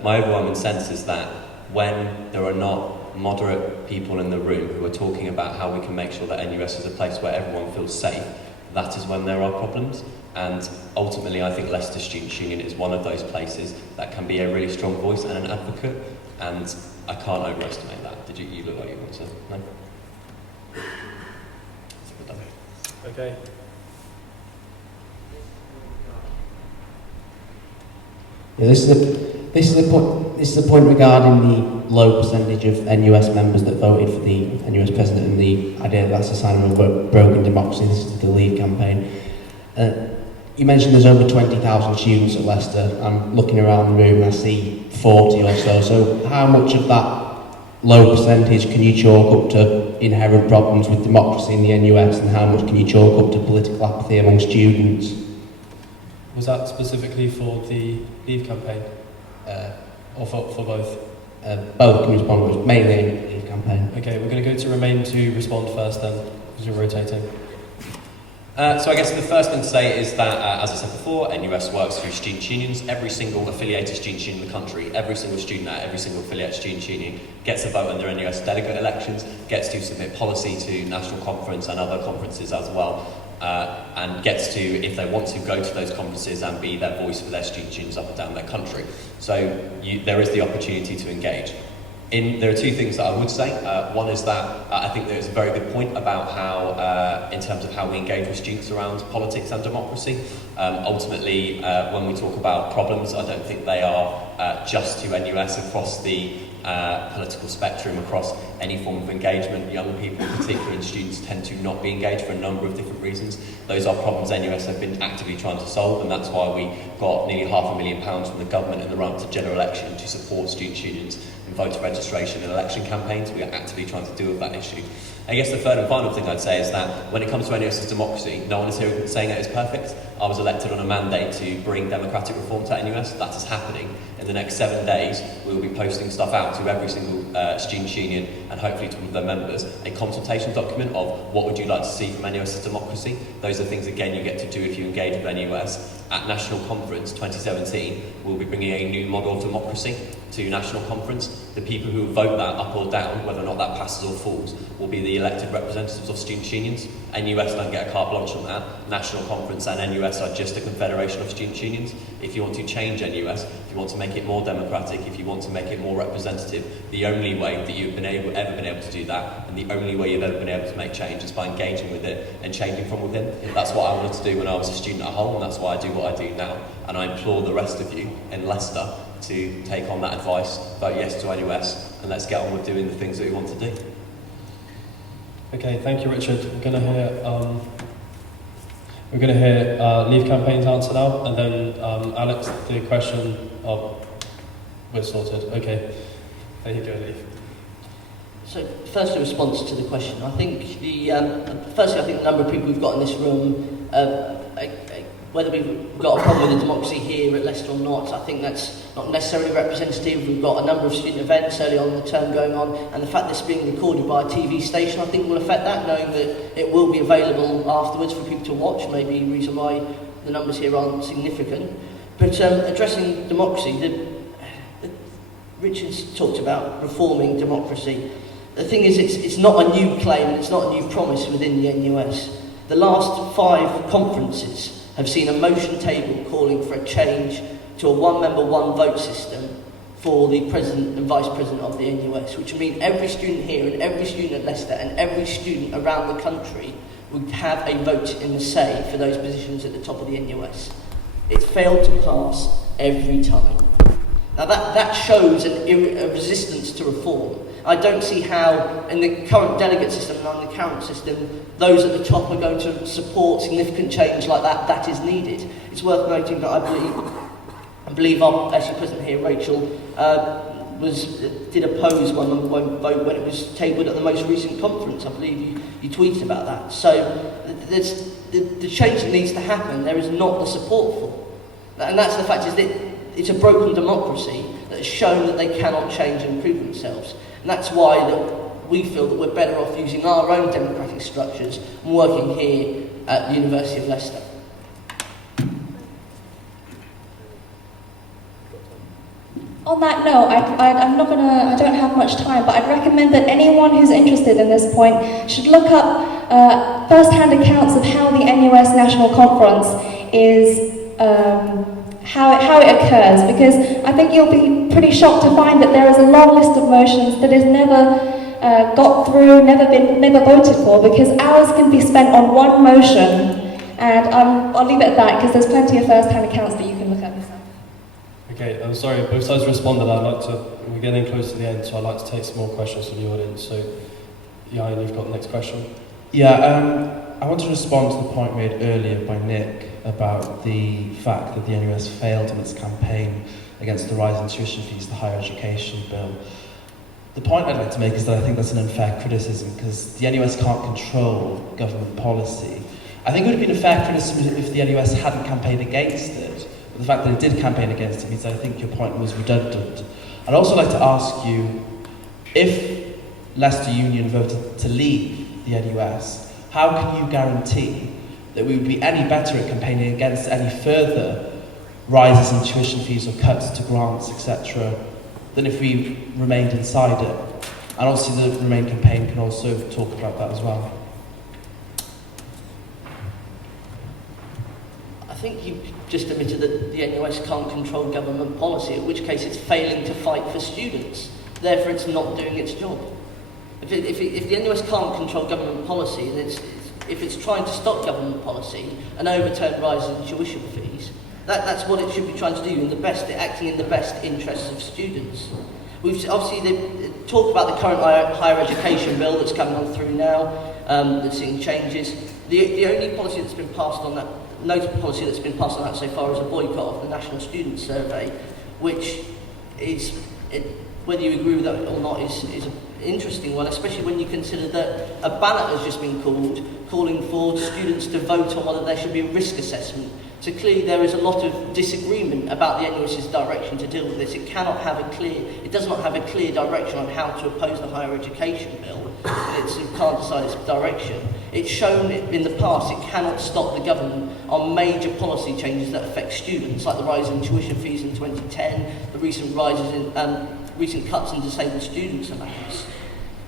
my overwhelming sense is that when there are not moderate people in the room who are talking about how we can make sure that NUS is a place where everyone feels safe, that is when there are problems. And ultimately, I think Leicester Students' Union is one of those places that can be a really strong voice and an advocate, and I can't overestimate that. You look like you want to? No? Okay. Yeah, this is the point regarding the low percentage of NUS members that voted for the NUS president and the idea that that's a sign of a broken democracy. This is the Leave campaign. You mentioned there's over 20,000 students at Leicester. I'm looking around the room and I see 40 or so. So how much of that low percentage can you chalk up to inherent problems with democracy in the NUS, and how much can you chalk up to political apathy among students? Was that specifically for the Leave campaign? Or for both? Both can respond, but mainly the Leave campaign. Okay, we're going to go to Remain to respond first then, because you're rotating. So I guess the first thing to say is that, as I said before, NUS works through student unions. Every single affiliated student union in the country, every single student at every single affiliated student union gets a vote in their NUS delegate elections, gets to submit policy to National Conference and other conferences as well, and gets to, if they want to, go to those conferences and be their voice for their student unions up and down their country. So there is the opportunity to engage. There are two things that I would say. One is that I think there's a very good point about how, in terms of how we engage with students around politics and democracy. Ultimately, when we talk about problems, I don't think they are just to NUS across the political spectrum, across any form of engagement. Young people, particularly students, tend to not be engaged for a number of different reasons. Those are problems NUS have been actively trying to solve, and that's why we got nearly £500,000 from the government in the run to general election to support student unions in voter registration and election campaigns. We are actively trying to deal with that issue. I guess the third and final thing I'd say is that when it comes to NUS's democracy, no one is here saying it is perfect. I was elected on a mandate to bring democratic reform to NUS. That is happening. In the next 7 days, we will be posting stuff out to every single student union and hopefully to all of their members, a consultation document of what would you like to see from NUS's democracy. Those are things, again, you get to do if you engage with NUS. At National Conference 2017, we'll be bringing a new model of democracy to National Conference. the people who vote that up or down, whether or not that passes or falls, will be the elected representatives of students' unions. NUS don't get a carte blanche on that. National Conference and NUS are just a confederation of students' unions. If you want to change NUS, if you want to make it more democratic, if you want to make it more representative, the only way that you've ever been able to do that, and the only way you've ever been able to make change, is by engaging with it and changing from within. That's what I wanted to do when I was a student at home, and that's why I do what I do now. And I implore the rest of you in Leicester to take on that advice, vote yes to NUS, and let's get on with doing the things that we want to do. Okay, thank you, Richard. We're going to hear Leave Campaign's answer now, and then Alex, the question of we're sorted. Okay, there you go, Leave. So, first, a response to the question. I think firstly, I think the number of people we've got in this room, whether we've got a problem with the democracy here at Leicester or not, I think that's not necessarily representative. We've got a number of student events early on in the term going on, and the fact that it's being recorded by a TV station, I think will affect that, knowing that it will be available afterwards for people to watch, maybe a reason why the numbers here aren't significant. But addressing democracy, Richard's talked about reforming democracy. The thing is, it's not a new claim, and it's not a new promise within the NUS. The last 5 conferences have seen a motion table calling for a change to a one-member, one-vote system for the President and Vice President of the NUS, which would mean every student here and every student at Leicester and every student around the country would have a vote in the say for those positions at the top of the NUS. It's failed to pass every time. Now that shows a resistance to reform. I don't see how, in the current delegate system and on the current system, those at the top are going to support significant change like that is needed. It's worth noting that I believe our SU President here, Rachel, did oppose one vote when it was tabled at the most recent conference. I believe you tweeted about that. So the change that needs to happen, there is not the support for. And that's the fact, is that it's a broken democracy that has shown that they cannot change and improve themselves. And that's why we feel that we're better off using our own democratic structures and working here at the University of Leicester. On that note, I don't have much time, but I'd recommend that anyone who's interested in this point should look up first-hand accounts of how the NUS National Conference is, how it occurs, because I think you'll be pretty shocked to find that there is a long list of motions that is never got through, never voted for, because hours can be spent on one motion, and I'll leave it at that because there's plenty of first-hand accounts that you can look at yourself. Okay, I'm sorry, both sides responded. We're getting close to the end, so I'd like to take some more questions from the audience. So, Ian, you've got the next question. Yeah, I want to respond to the point made earlier by Nick about the fact that the NUS failed in its campaign against the rise in tuition fees, the higher education bill. The point I'd like to make is that I think that's an unfair criticism, because the NUS can't control government policy. I think it would have been a fair criticism if the NUS hadn't campaigned against it. But the fact that it did campaign against it means that I think your point was redundant. I'd also like to ask you, if Leicester Union voted to leave the NUS, how can you guarantee that we would be any better at campaigning against any further rises in tuition fees or cuts to grants, etc., than if we remained inside it? And obviously the Remain campaign can also talk about that as well. I think you just admitted that the NUS can't control government policy, in which case it's failing to fight for students. Therefore, it's not doing its job. If the NUS can't control government policy, and if it's trying to stop government policy and overturn rises in tuition fees, that's what it should be trying to do, acting in the best interests of students. We've obviously talked about the current higher education bill that's coming on through now, that's seeing changes. The only policy that's been passed on that, notable policy that's been passed on that so far, is a boycott of the National Student Survey, which is, whether you agree with that or not, is an interesting one, especially when you consider that a ballot has just been called, calling for students to vote on whether there should be a risk assessment. So clearly there is a lot of disagreement about the NUS's direction to deal with this. It does not have a clear direction on how to oppose the higher education bill. It can't decide its direction. It's shown in the past it cannot stop the government on major policy changes that affect students, like the rise in tuition fees in 2010, the recent rises in recent cuts in disabled students allowance.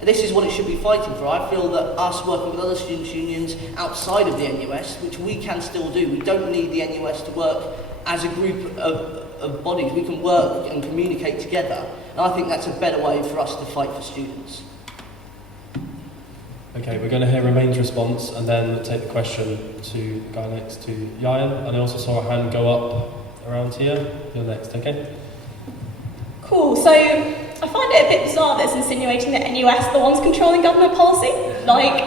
This is what it should be fighting for. I feel that us working with other students' unions outside of the NUS, which we can still do, we don't need the NUS to work as a group of bodies. We can work and communicate together. And I think that's a better way for us to fight for students. Okay, we're going to hear Remain's response and then take the question to the guy next to Yayan. And I also saw a hand go up around here. You're next, okay? Cool, so I find it a bit bizarre that it's insinuating that NUS are the ones controlling government policy. Like,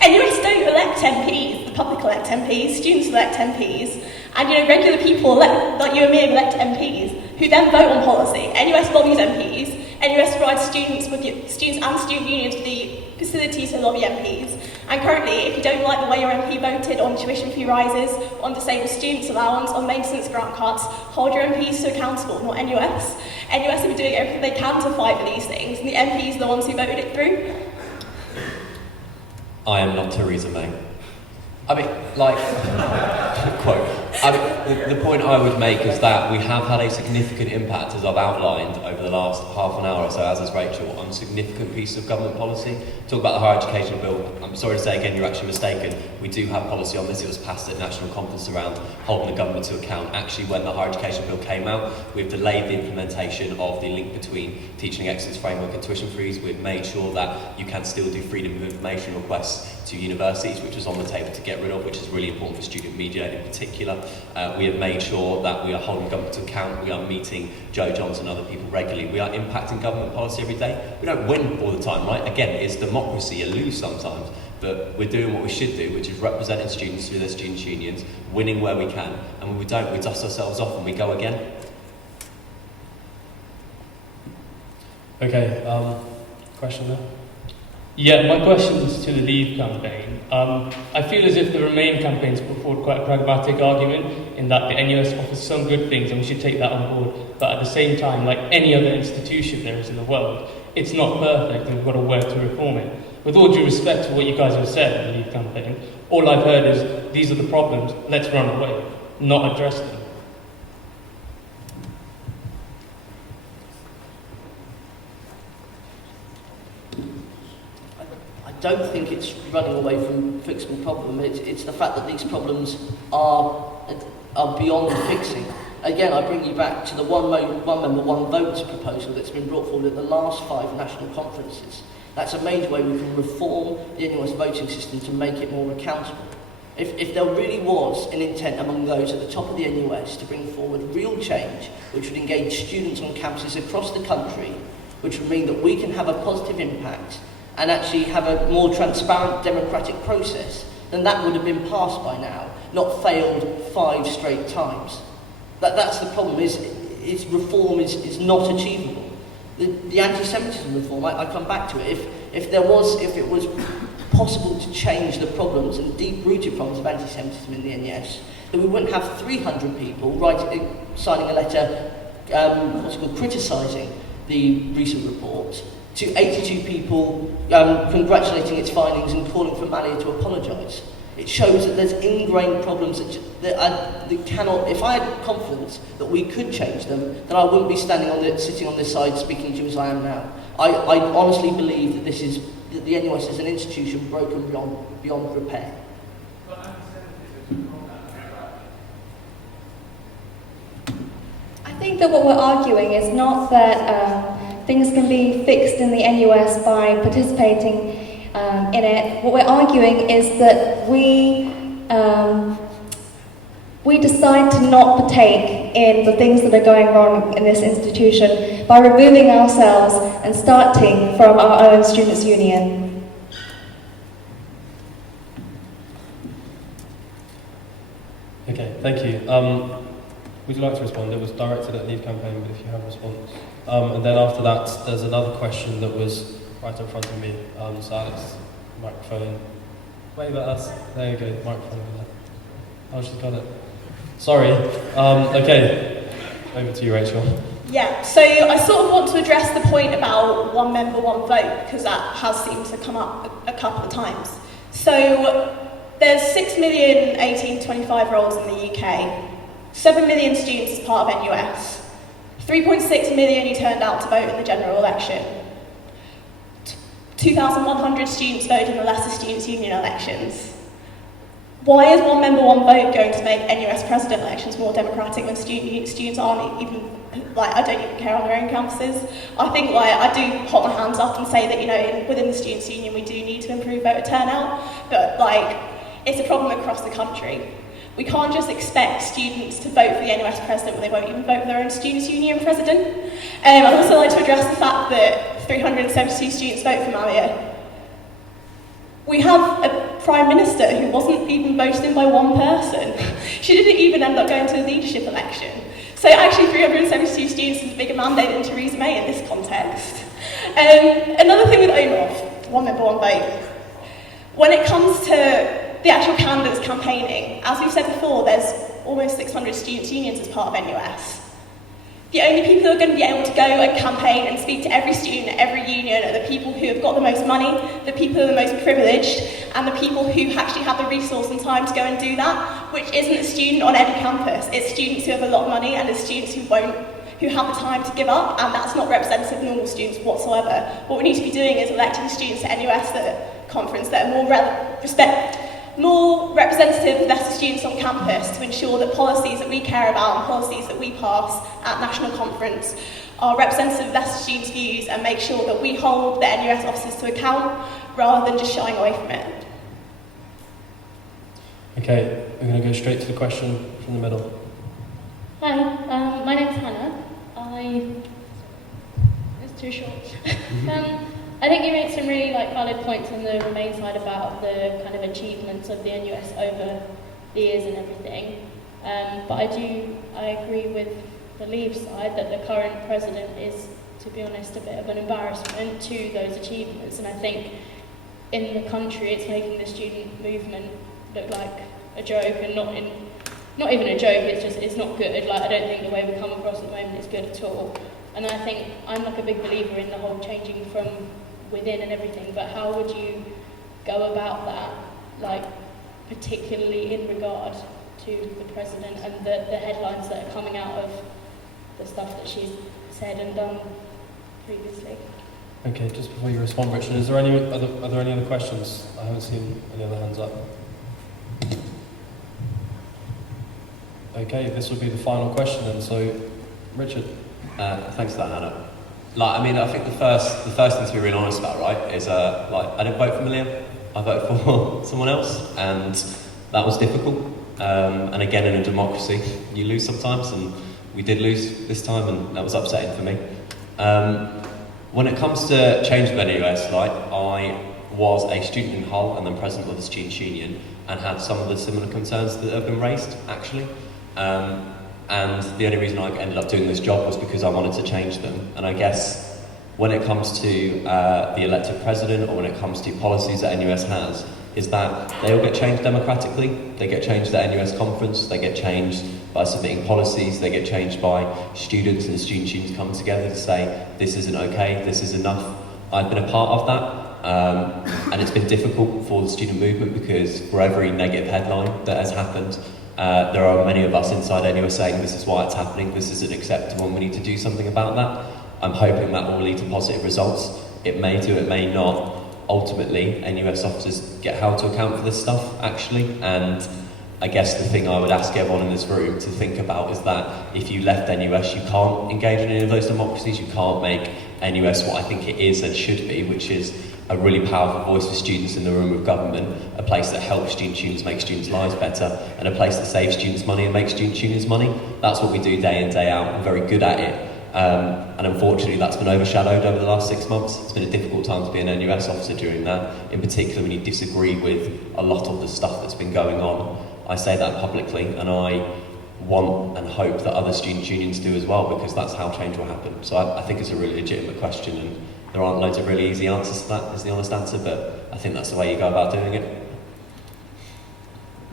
NUS don't elect MPs, the public elect MPs, students elect MPs, and regular people like you and me elect MPs, who then vote on policy. NUS lobbies MPs, NUS provides students and student unions with the facilities to lobby MPs, and currently, if you don't like the way your MP voted on tuition fee rises, on disabled students allowance, on maintenance grant cuts, hold your MPs to accountable, not NUS. NUS have been doing everything they can to fight for these things, and the MPs are the ones who voted it through. I am not Theresa May. I mean, like, quote, the point I would make is that we have had a significant impact, as I've outlined over the last half an hour or so, as has Rachel, on significant pieces of government policy. Talk about the higher education bill. I'm sorry to say again, you're actually mistaken. We do have policy on this. It was passed at National Conference around holding the government to account. Actually, when the higher education bill came out, we've delayed the implementation of the link between Teaching Excellence Framework and tuition fees. We've made sure that you can still do freedom of information requests to universities, which is on the table to get rid of, which is really important for student media in particular. We have made sure that we are holding government to account. We are meeting Joe Johnson and other people regularly. We are impacting government policy every day. We don't win all the time, right? Again, it's democracy. You lose sometimes. But we're doing what we should do, which is representing students through their students' unions, winning where we can. And when we don't, we dust ourselves off and we go again. Okay, question there? Yeah, my question is to the Leave campaign. I feel as if the Remain campaigns put forward quite a pragmatic argument in that the NUS offers some good things and we should take that on board. But at the same time, like any other institution there is in the world, it's not perfect and we've got to work to reform it. With all due respect to what you guys have said in the Leave campaign, all I've heard is these are the problems, let's run away, not address them. I don't think it's running away from fixable problem. It's the fact that these problems are beyond fixing. Again, I bring you back to the one member, one vote proposal that's been brought forward at the last 5 national conferences. That's a major way we can reform the NUS voting system to make it more accountable. If there really was an intent among those at the top of the NUS to bring forward real change, which would engage students on campuses across the country, which would mean that we can have a positive impact and actually have a more transparent democratic process, then that would have been passed by now, not failed 5 straight times. That's the problem, is reform is not achievable. The anti-Semitism reform, I come back to it, if it was possible to change the problems and deep-rooted problems of anti-Semitism in the NUS, then we wouldn't have 300 people signing a letter, criticising the recent report, to 82 people congratulating its findings and calling for Malia to apologise. It shows that there's ingrained problems that cannot. If I had confidence that we could change them, then I wouldn't be sitting on this side speaking to you as I am now. I honestly believe that the NUS is an institution broken beyond repair. I think that what we're arguing is not that things can be fixed in the NUS by participating in it. What we're arguing is that we decide to not partake in the things that are going wrong in this institution by removing ourselves and starting from our own students' union. Okay, thank you. Would you like to respond? It was directed at Leave campaign, but if you have a response. And then after that, there's another question that was right in front of me. So Alex, microphone. Wave at us. There you go, microphone over there. Oh, she's got it. Sorry. Okay, over to you, Rachel. Yeah, so I sort of want to address the point about one member, one vote, because that has seemed to come up a couple of times. So there's 6 million 18 to 25-year-olds in the UK, 7 million students as part of NUS, 3.6 million who turned out to vote in the general election. 2,100 students voted in the Leicester Students' Union elections. Why is one member, one vote going to make NUS president elections more democratic when students aren't even, like, I don't even care on their own campuses? I think, like, I do hold my hands up and say that, you know, within the Students' Union we do need to improve voter turnout, but, like, it's a problem across the country. We can't just expect students to vote for the NUS president when they won't even vote for their own Students' Union president. I'd also like to address the fact that 372 students vote for Malia. We have a Prime Minister who wasn't even voted in by one person. She didn't even end up going to a leadership election. So actually 372 students is a bigger mandate than Theresa May in this context. Another thing with OMOV, one member, one vote. When it comes to the actual candidates campaigning, as we've said before, there's almost 600 students' unions as part of NUS. The only people who are going to be able to go and campaign and speak to every student at every union are the people who have got the most money, the people who are the most privileged, and the people who actually have the resource and time to go and do that, which isn't a student on any campus. It's students who have a lot of money and it's students who have the time to give up, and that's not representative of normal students whatsoever. What we need to be doing is electing students at NUS conference that are more representative of Leicester students on campus to ensure that policies that we care about and policies that we pass at national conference are representative of Leicester students' views and make sure that we hold the NUS officers to account rather than just shying away from it. Okay, we're going to go straight to the question from the middle. Hi, my name's Hannah. It's too short. I think you made some really valid points on the Remain side about the kind of achievements of the NUS over the years and everything. But I agree with the Leave side that the current president is, to be honest, a bit of an embarrassment to those achievements. And I think in the country it's making the student movement look like a joke, and not even a joke. It's not good. I don't think the way we come across at the moment is good at all. And I think I'm a big believer in the whole changing from within and everything, but how would you go about that, particularly in regard to the president and the headlines that are coming out of the stuff that she's said and done previously? Okay, just before you respond, Richard, are there any other questions? I haven't seen any other hands up. Okay, this will be the final question then, so Richard. Thanks for that, Hannah. I think the first thing to be really honest about, right, is I didn't vote for Malia. I voted for someone else, and that was difficult. And again, in a democracy, you lose sometimes, and we did lose this time, and that was upsetting for me. When it comes to change of NUS, I was a student in Hull and then president of the Students' Union, and had some of the similar concerns that have been raised, actually. And the only reason I ended up doing this job was because I wanted to change them. And I guess when it comes to the elected president, or when it comes to policies that NUS has, is that they all get changed democratically. They get changed at NUS conference, they get changed by submitting policies, they get changed by students and the students' unions coming together to say, this isn't okay, this is enough. I've been a part of that, and it's been difficult for the student movement because for every negative headline that has happened, there are many of us inside NUS saying this is why it's happening, this isn't acceptable, and we need to do something about that. I'm hoping that will lead to positive results. It may do, it may not. Ultimately, NUS officers get held to account for this stuff, actually, and I guess the thing I would ask everyone in this room to think about is that if you left NUS, you can't engage in any of those democracies, you can't make NUS what I think it is and should be, which is a really powerful voice for students in the room of government, a place that helps students' unions make students' lives better, and a place that saves students' money and makes students' unions money. That's what we do day in, day out. We're very good at it. And unfortunately, that's been overshadowed over the last 6 months. It's been a difficult time to be an NUS officer during that, in particular when you disagree with a lot of the stuff that's been going on. I say that publicly, and I want and hope that other students' unions do as well, because that's how change will happen. So I think it's a really legitimate question, and there aren't loads of really easy answers to that, is the honest answer, but I think that's the way you go about doing it.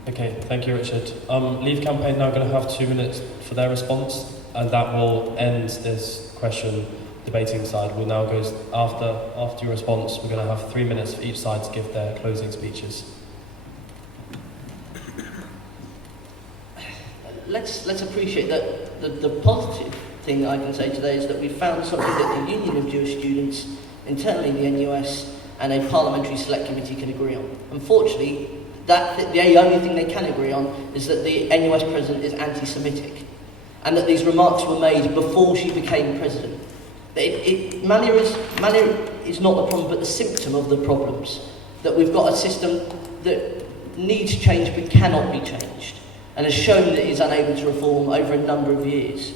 Okay, thank you, Richard. Leave campaign now going to have 2 minutes for their response, and that will end this question debating side. We'll now go after your response. We're going to have 3 minutes for each side to give their closing speeches. Let's appreciate that the positive thing I can say today is that we've found something that the Union of Jewish Students, internally the NUS, and a parliamentary select committee can agree on. Unfortunately, the only thing they can agree on is that the NUS president is anti-Semitic, and that these remarks were made before she became president. Manner is not the problem, but the symptom of the problems. That we've got a system that needs change but cannot be changed, and has shown that it is unable to reform over a number of years.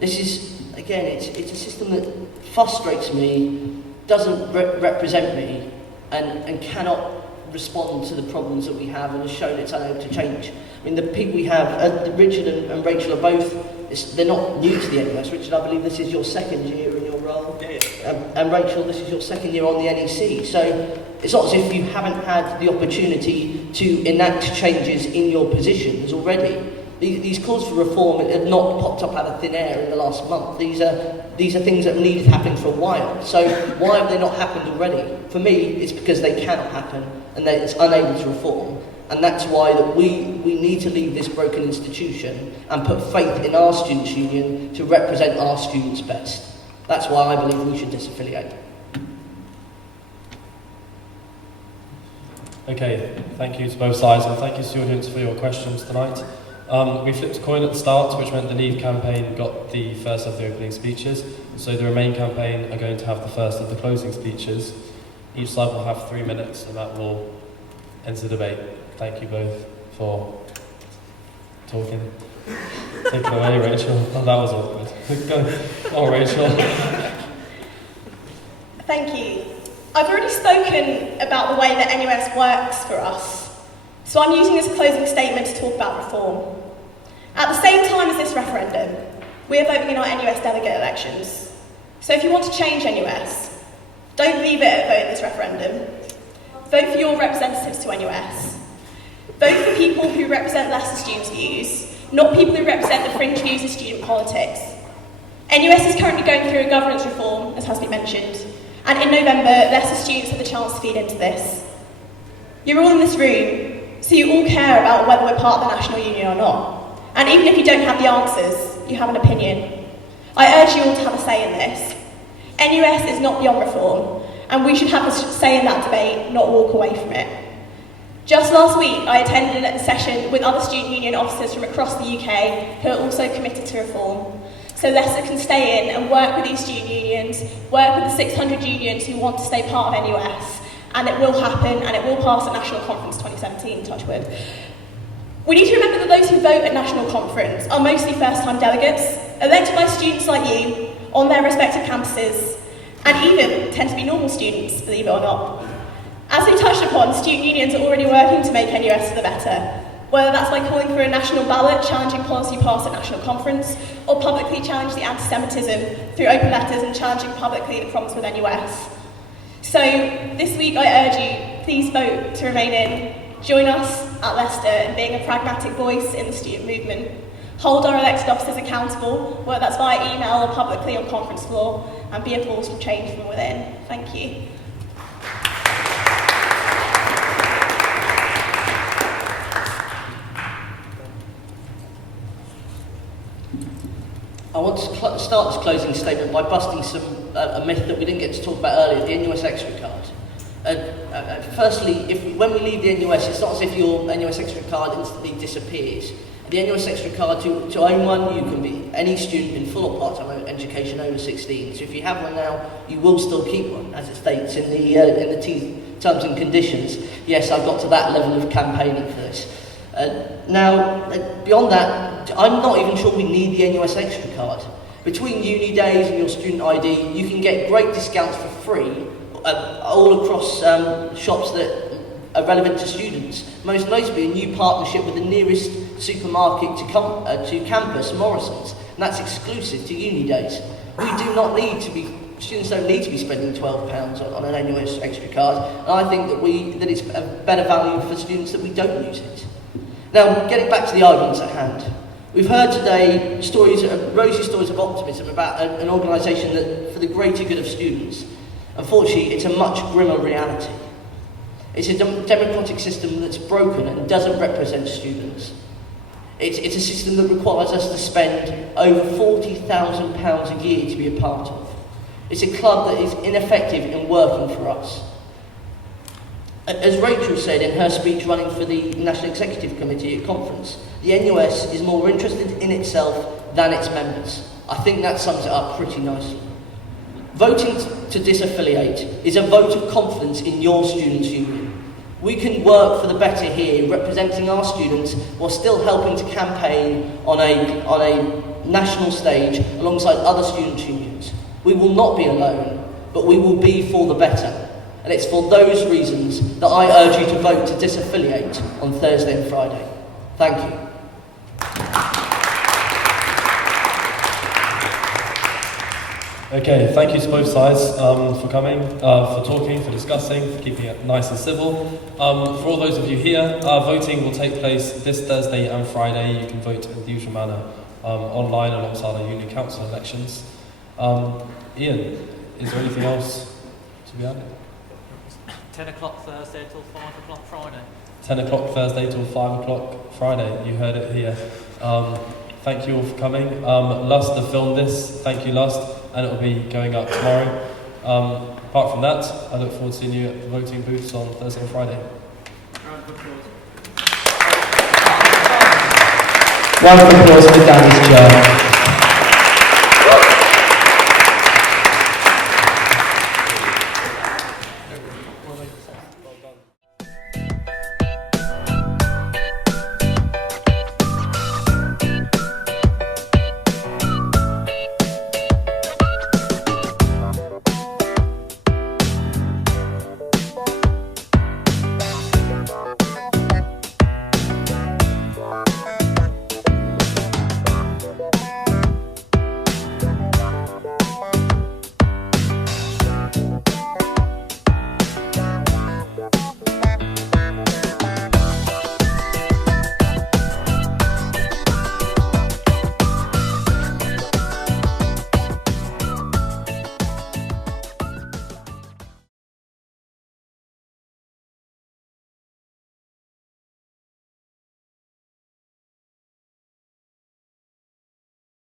This is, again, it's a system that frustrates me, doesn't represent me, and cannot respond to the problems that we have, and has shown it's unable to change. I mean, the people we have, Richard and Rachel are both, they're not new to the NUS. Richard, I believe this is your second year in your role. And Rachel, this is your second year on the NEC. So it's not as if you haven't had the opportunity to enact changes in your positions already. These calls for reform have not popped up out of thin air in the last month. These are things that have needed happening for a while. So why have they not happened already? For me, it's because they cannot happen and that it's unable to reform. And that's why that we need to leave this broken institution and put faith in our students' union to represent our students best. That's why I believe we should disaffiliate. Okay, thank you to both sides, and thank you students for your questions tonight. We flipped a coin at the start, which meant the Leave campaign got the first of the opening speeches, so the Remain campaign are going to have the first of the closing speeches. Each side will have 3 minutes, and that will end the debate. Thank you both for talking. Take it away, Rachel. Oh, that was awkward. Go on, Rachel. Thank you. I've already spoken about the way that NUS works for us, so I'm using this closing statement to talk about reform. At the same time as this referendum, we are voting in our NUS delegate elections. So if you want to change NUS, don't leave it at vote in this referendum. Vote for your representatives to NUS. Vote for people who represent Leicester students' views, not people who represent the fringe views of student politics. NUS is currently going through a governance reform, as has been mentioned, and in November, Leicester students have the chance to feed into this. You're all in this room, so you all care about whether we're part of the National Union or not. And even if you don't have the answers, you have an opinion. I urge you all to have a say in this. NUS is not beyond reform, and we should have a say in that debate, not walk away from it. Just last week, I attended a session with other student union officers from across the UK who are also committed to reform. So Leicester can stay in and work with these student unions, work with the 600 unions who want to stay part of NUS, and it will happen, and it will pass at National Conference 2017, touch wood. We need to remember that those who vote at National Conference are mostly first-time delegates, elected by students like you, on their respective campuses, and even tend to be normal students, believe it or not. As we touched upon, student unions are already working to make NUS for the better, whether that's by calling for a national ballot challenging policy passed at National Conference, or publicly challenge the anti-Semitism through open letters and challenging publicly the problems with NUS. So, this week I urge you, please vote to remain in, join us at Leicester in being a pragmatic voice in the student movement, hold our elected officers accountable, whether that's via email or publicly on conference floor, and be a force for change from within. Thank you. I want to start this closing statement by busting a myth that we didn't get to talk about earlier, the NUS extra card. Firstly, when we leave the NUS, it's not as if your NUS extra card instantly disappears. The NUS extra card, to own one, you can be any student in full or part-time education over 16. So if you have one now, you will still keep one, as it states in the terms and conditions. Yes, I've got to that level of campaigning for this. Now, beyond that, I'm not even sure we need the NUS extra card. Between uni days and your student ID, you can get great discounts for free all across shops that are relevant to students. Most notably, a new partnership with the nearest supermarket to campus, Morrison's, and that's exclusive to uni days. Students don't need to be spending £12 on an NUS extra card, and I think that it's a better value for students that we don't use it. Now, getting back to the arguments at hand. We've heard today rosy stories of optimism about an organisation that, for the greater good of students. Unfortunately, it's a much grimmer reality. It's a democratic system that's broken and doesn't represent students. It's a system that requires us to spend over £40,000 a year to be a part of. It's a club that is ineffective in working for us. As Rachel said in her speech running for the National Executive Committee at conference, the NUS is more interested in itself than its members. I think that sums it up pretty nicely. Voting to disaffiliate is a vote of confidence in your students' union. We can work for the better here, representing our students while still helping to campaign on a national stage alongside other students' unions. We will not be alone, but we will be for the better. And it's for those reasons that I urge you to vote to disaffiliate on Thursday and Friday. Thank you. Okay, thank you to both sides for coming, for talking, for discussing, for keeping it nice and civil. For all those of you here, voting will take place this Thursday and Friday. You can vote in the usual manner online alongside our union council elections. Ian, is there anything else to be added? 10 o'clock Thursday till 5 o'clock Friday. 10 o'clock Thursday till 5 o'clock Friday. You heard it here. Thank you all for coming. Lust have filmed this. Thank you, Lust. And it will be going up tomorrow. Apart from that, I look forward to seeing you at the voting booths on Thursday and Friday. Round of applause for Danny's chair.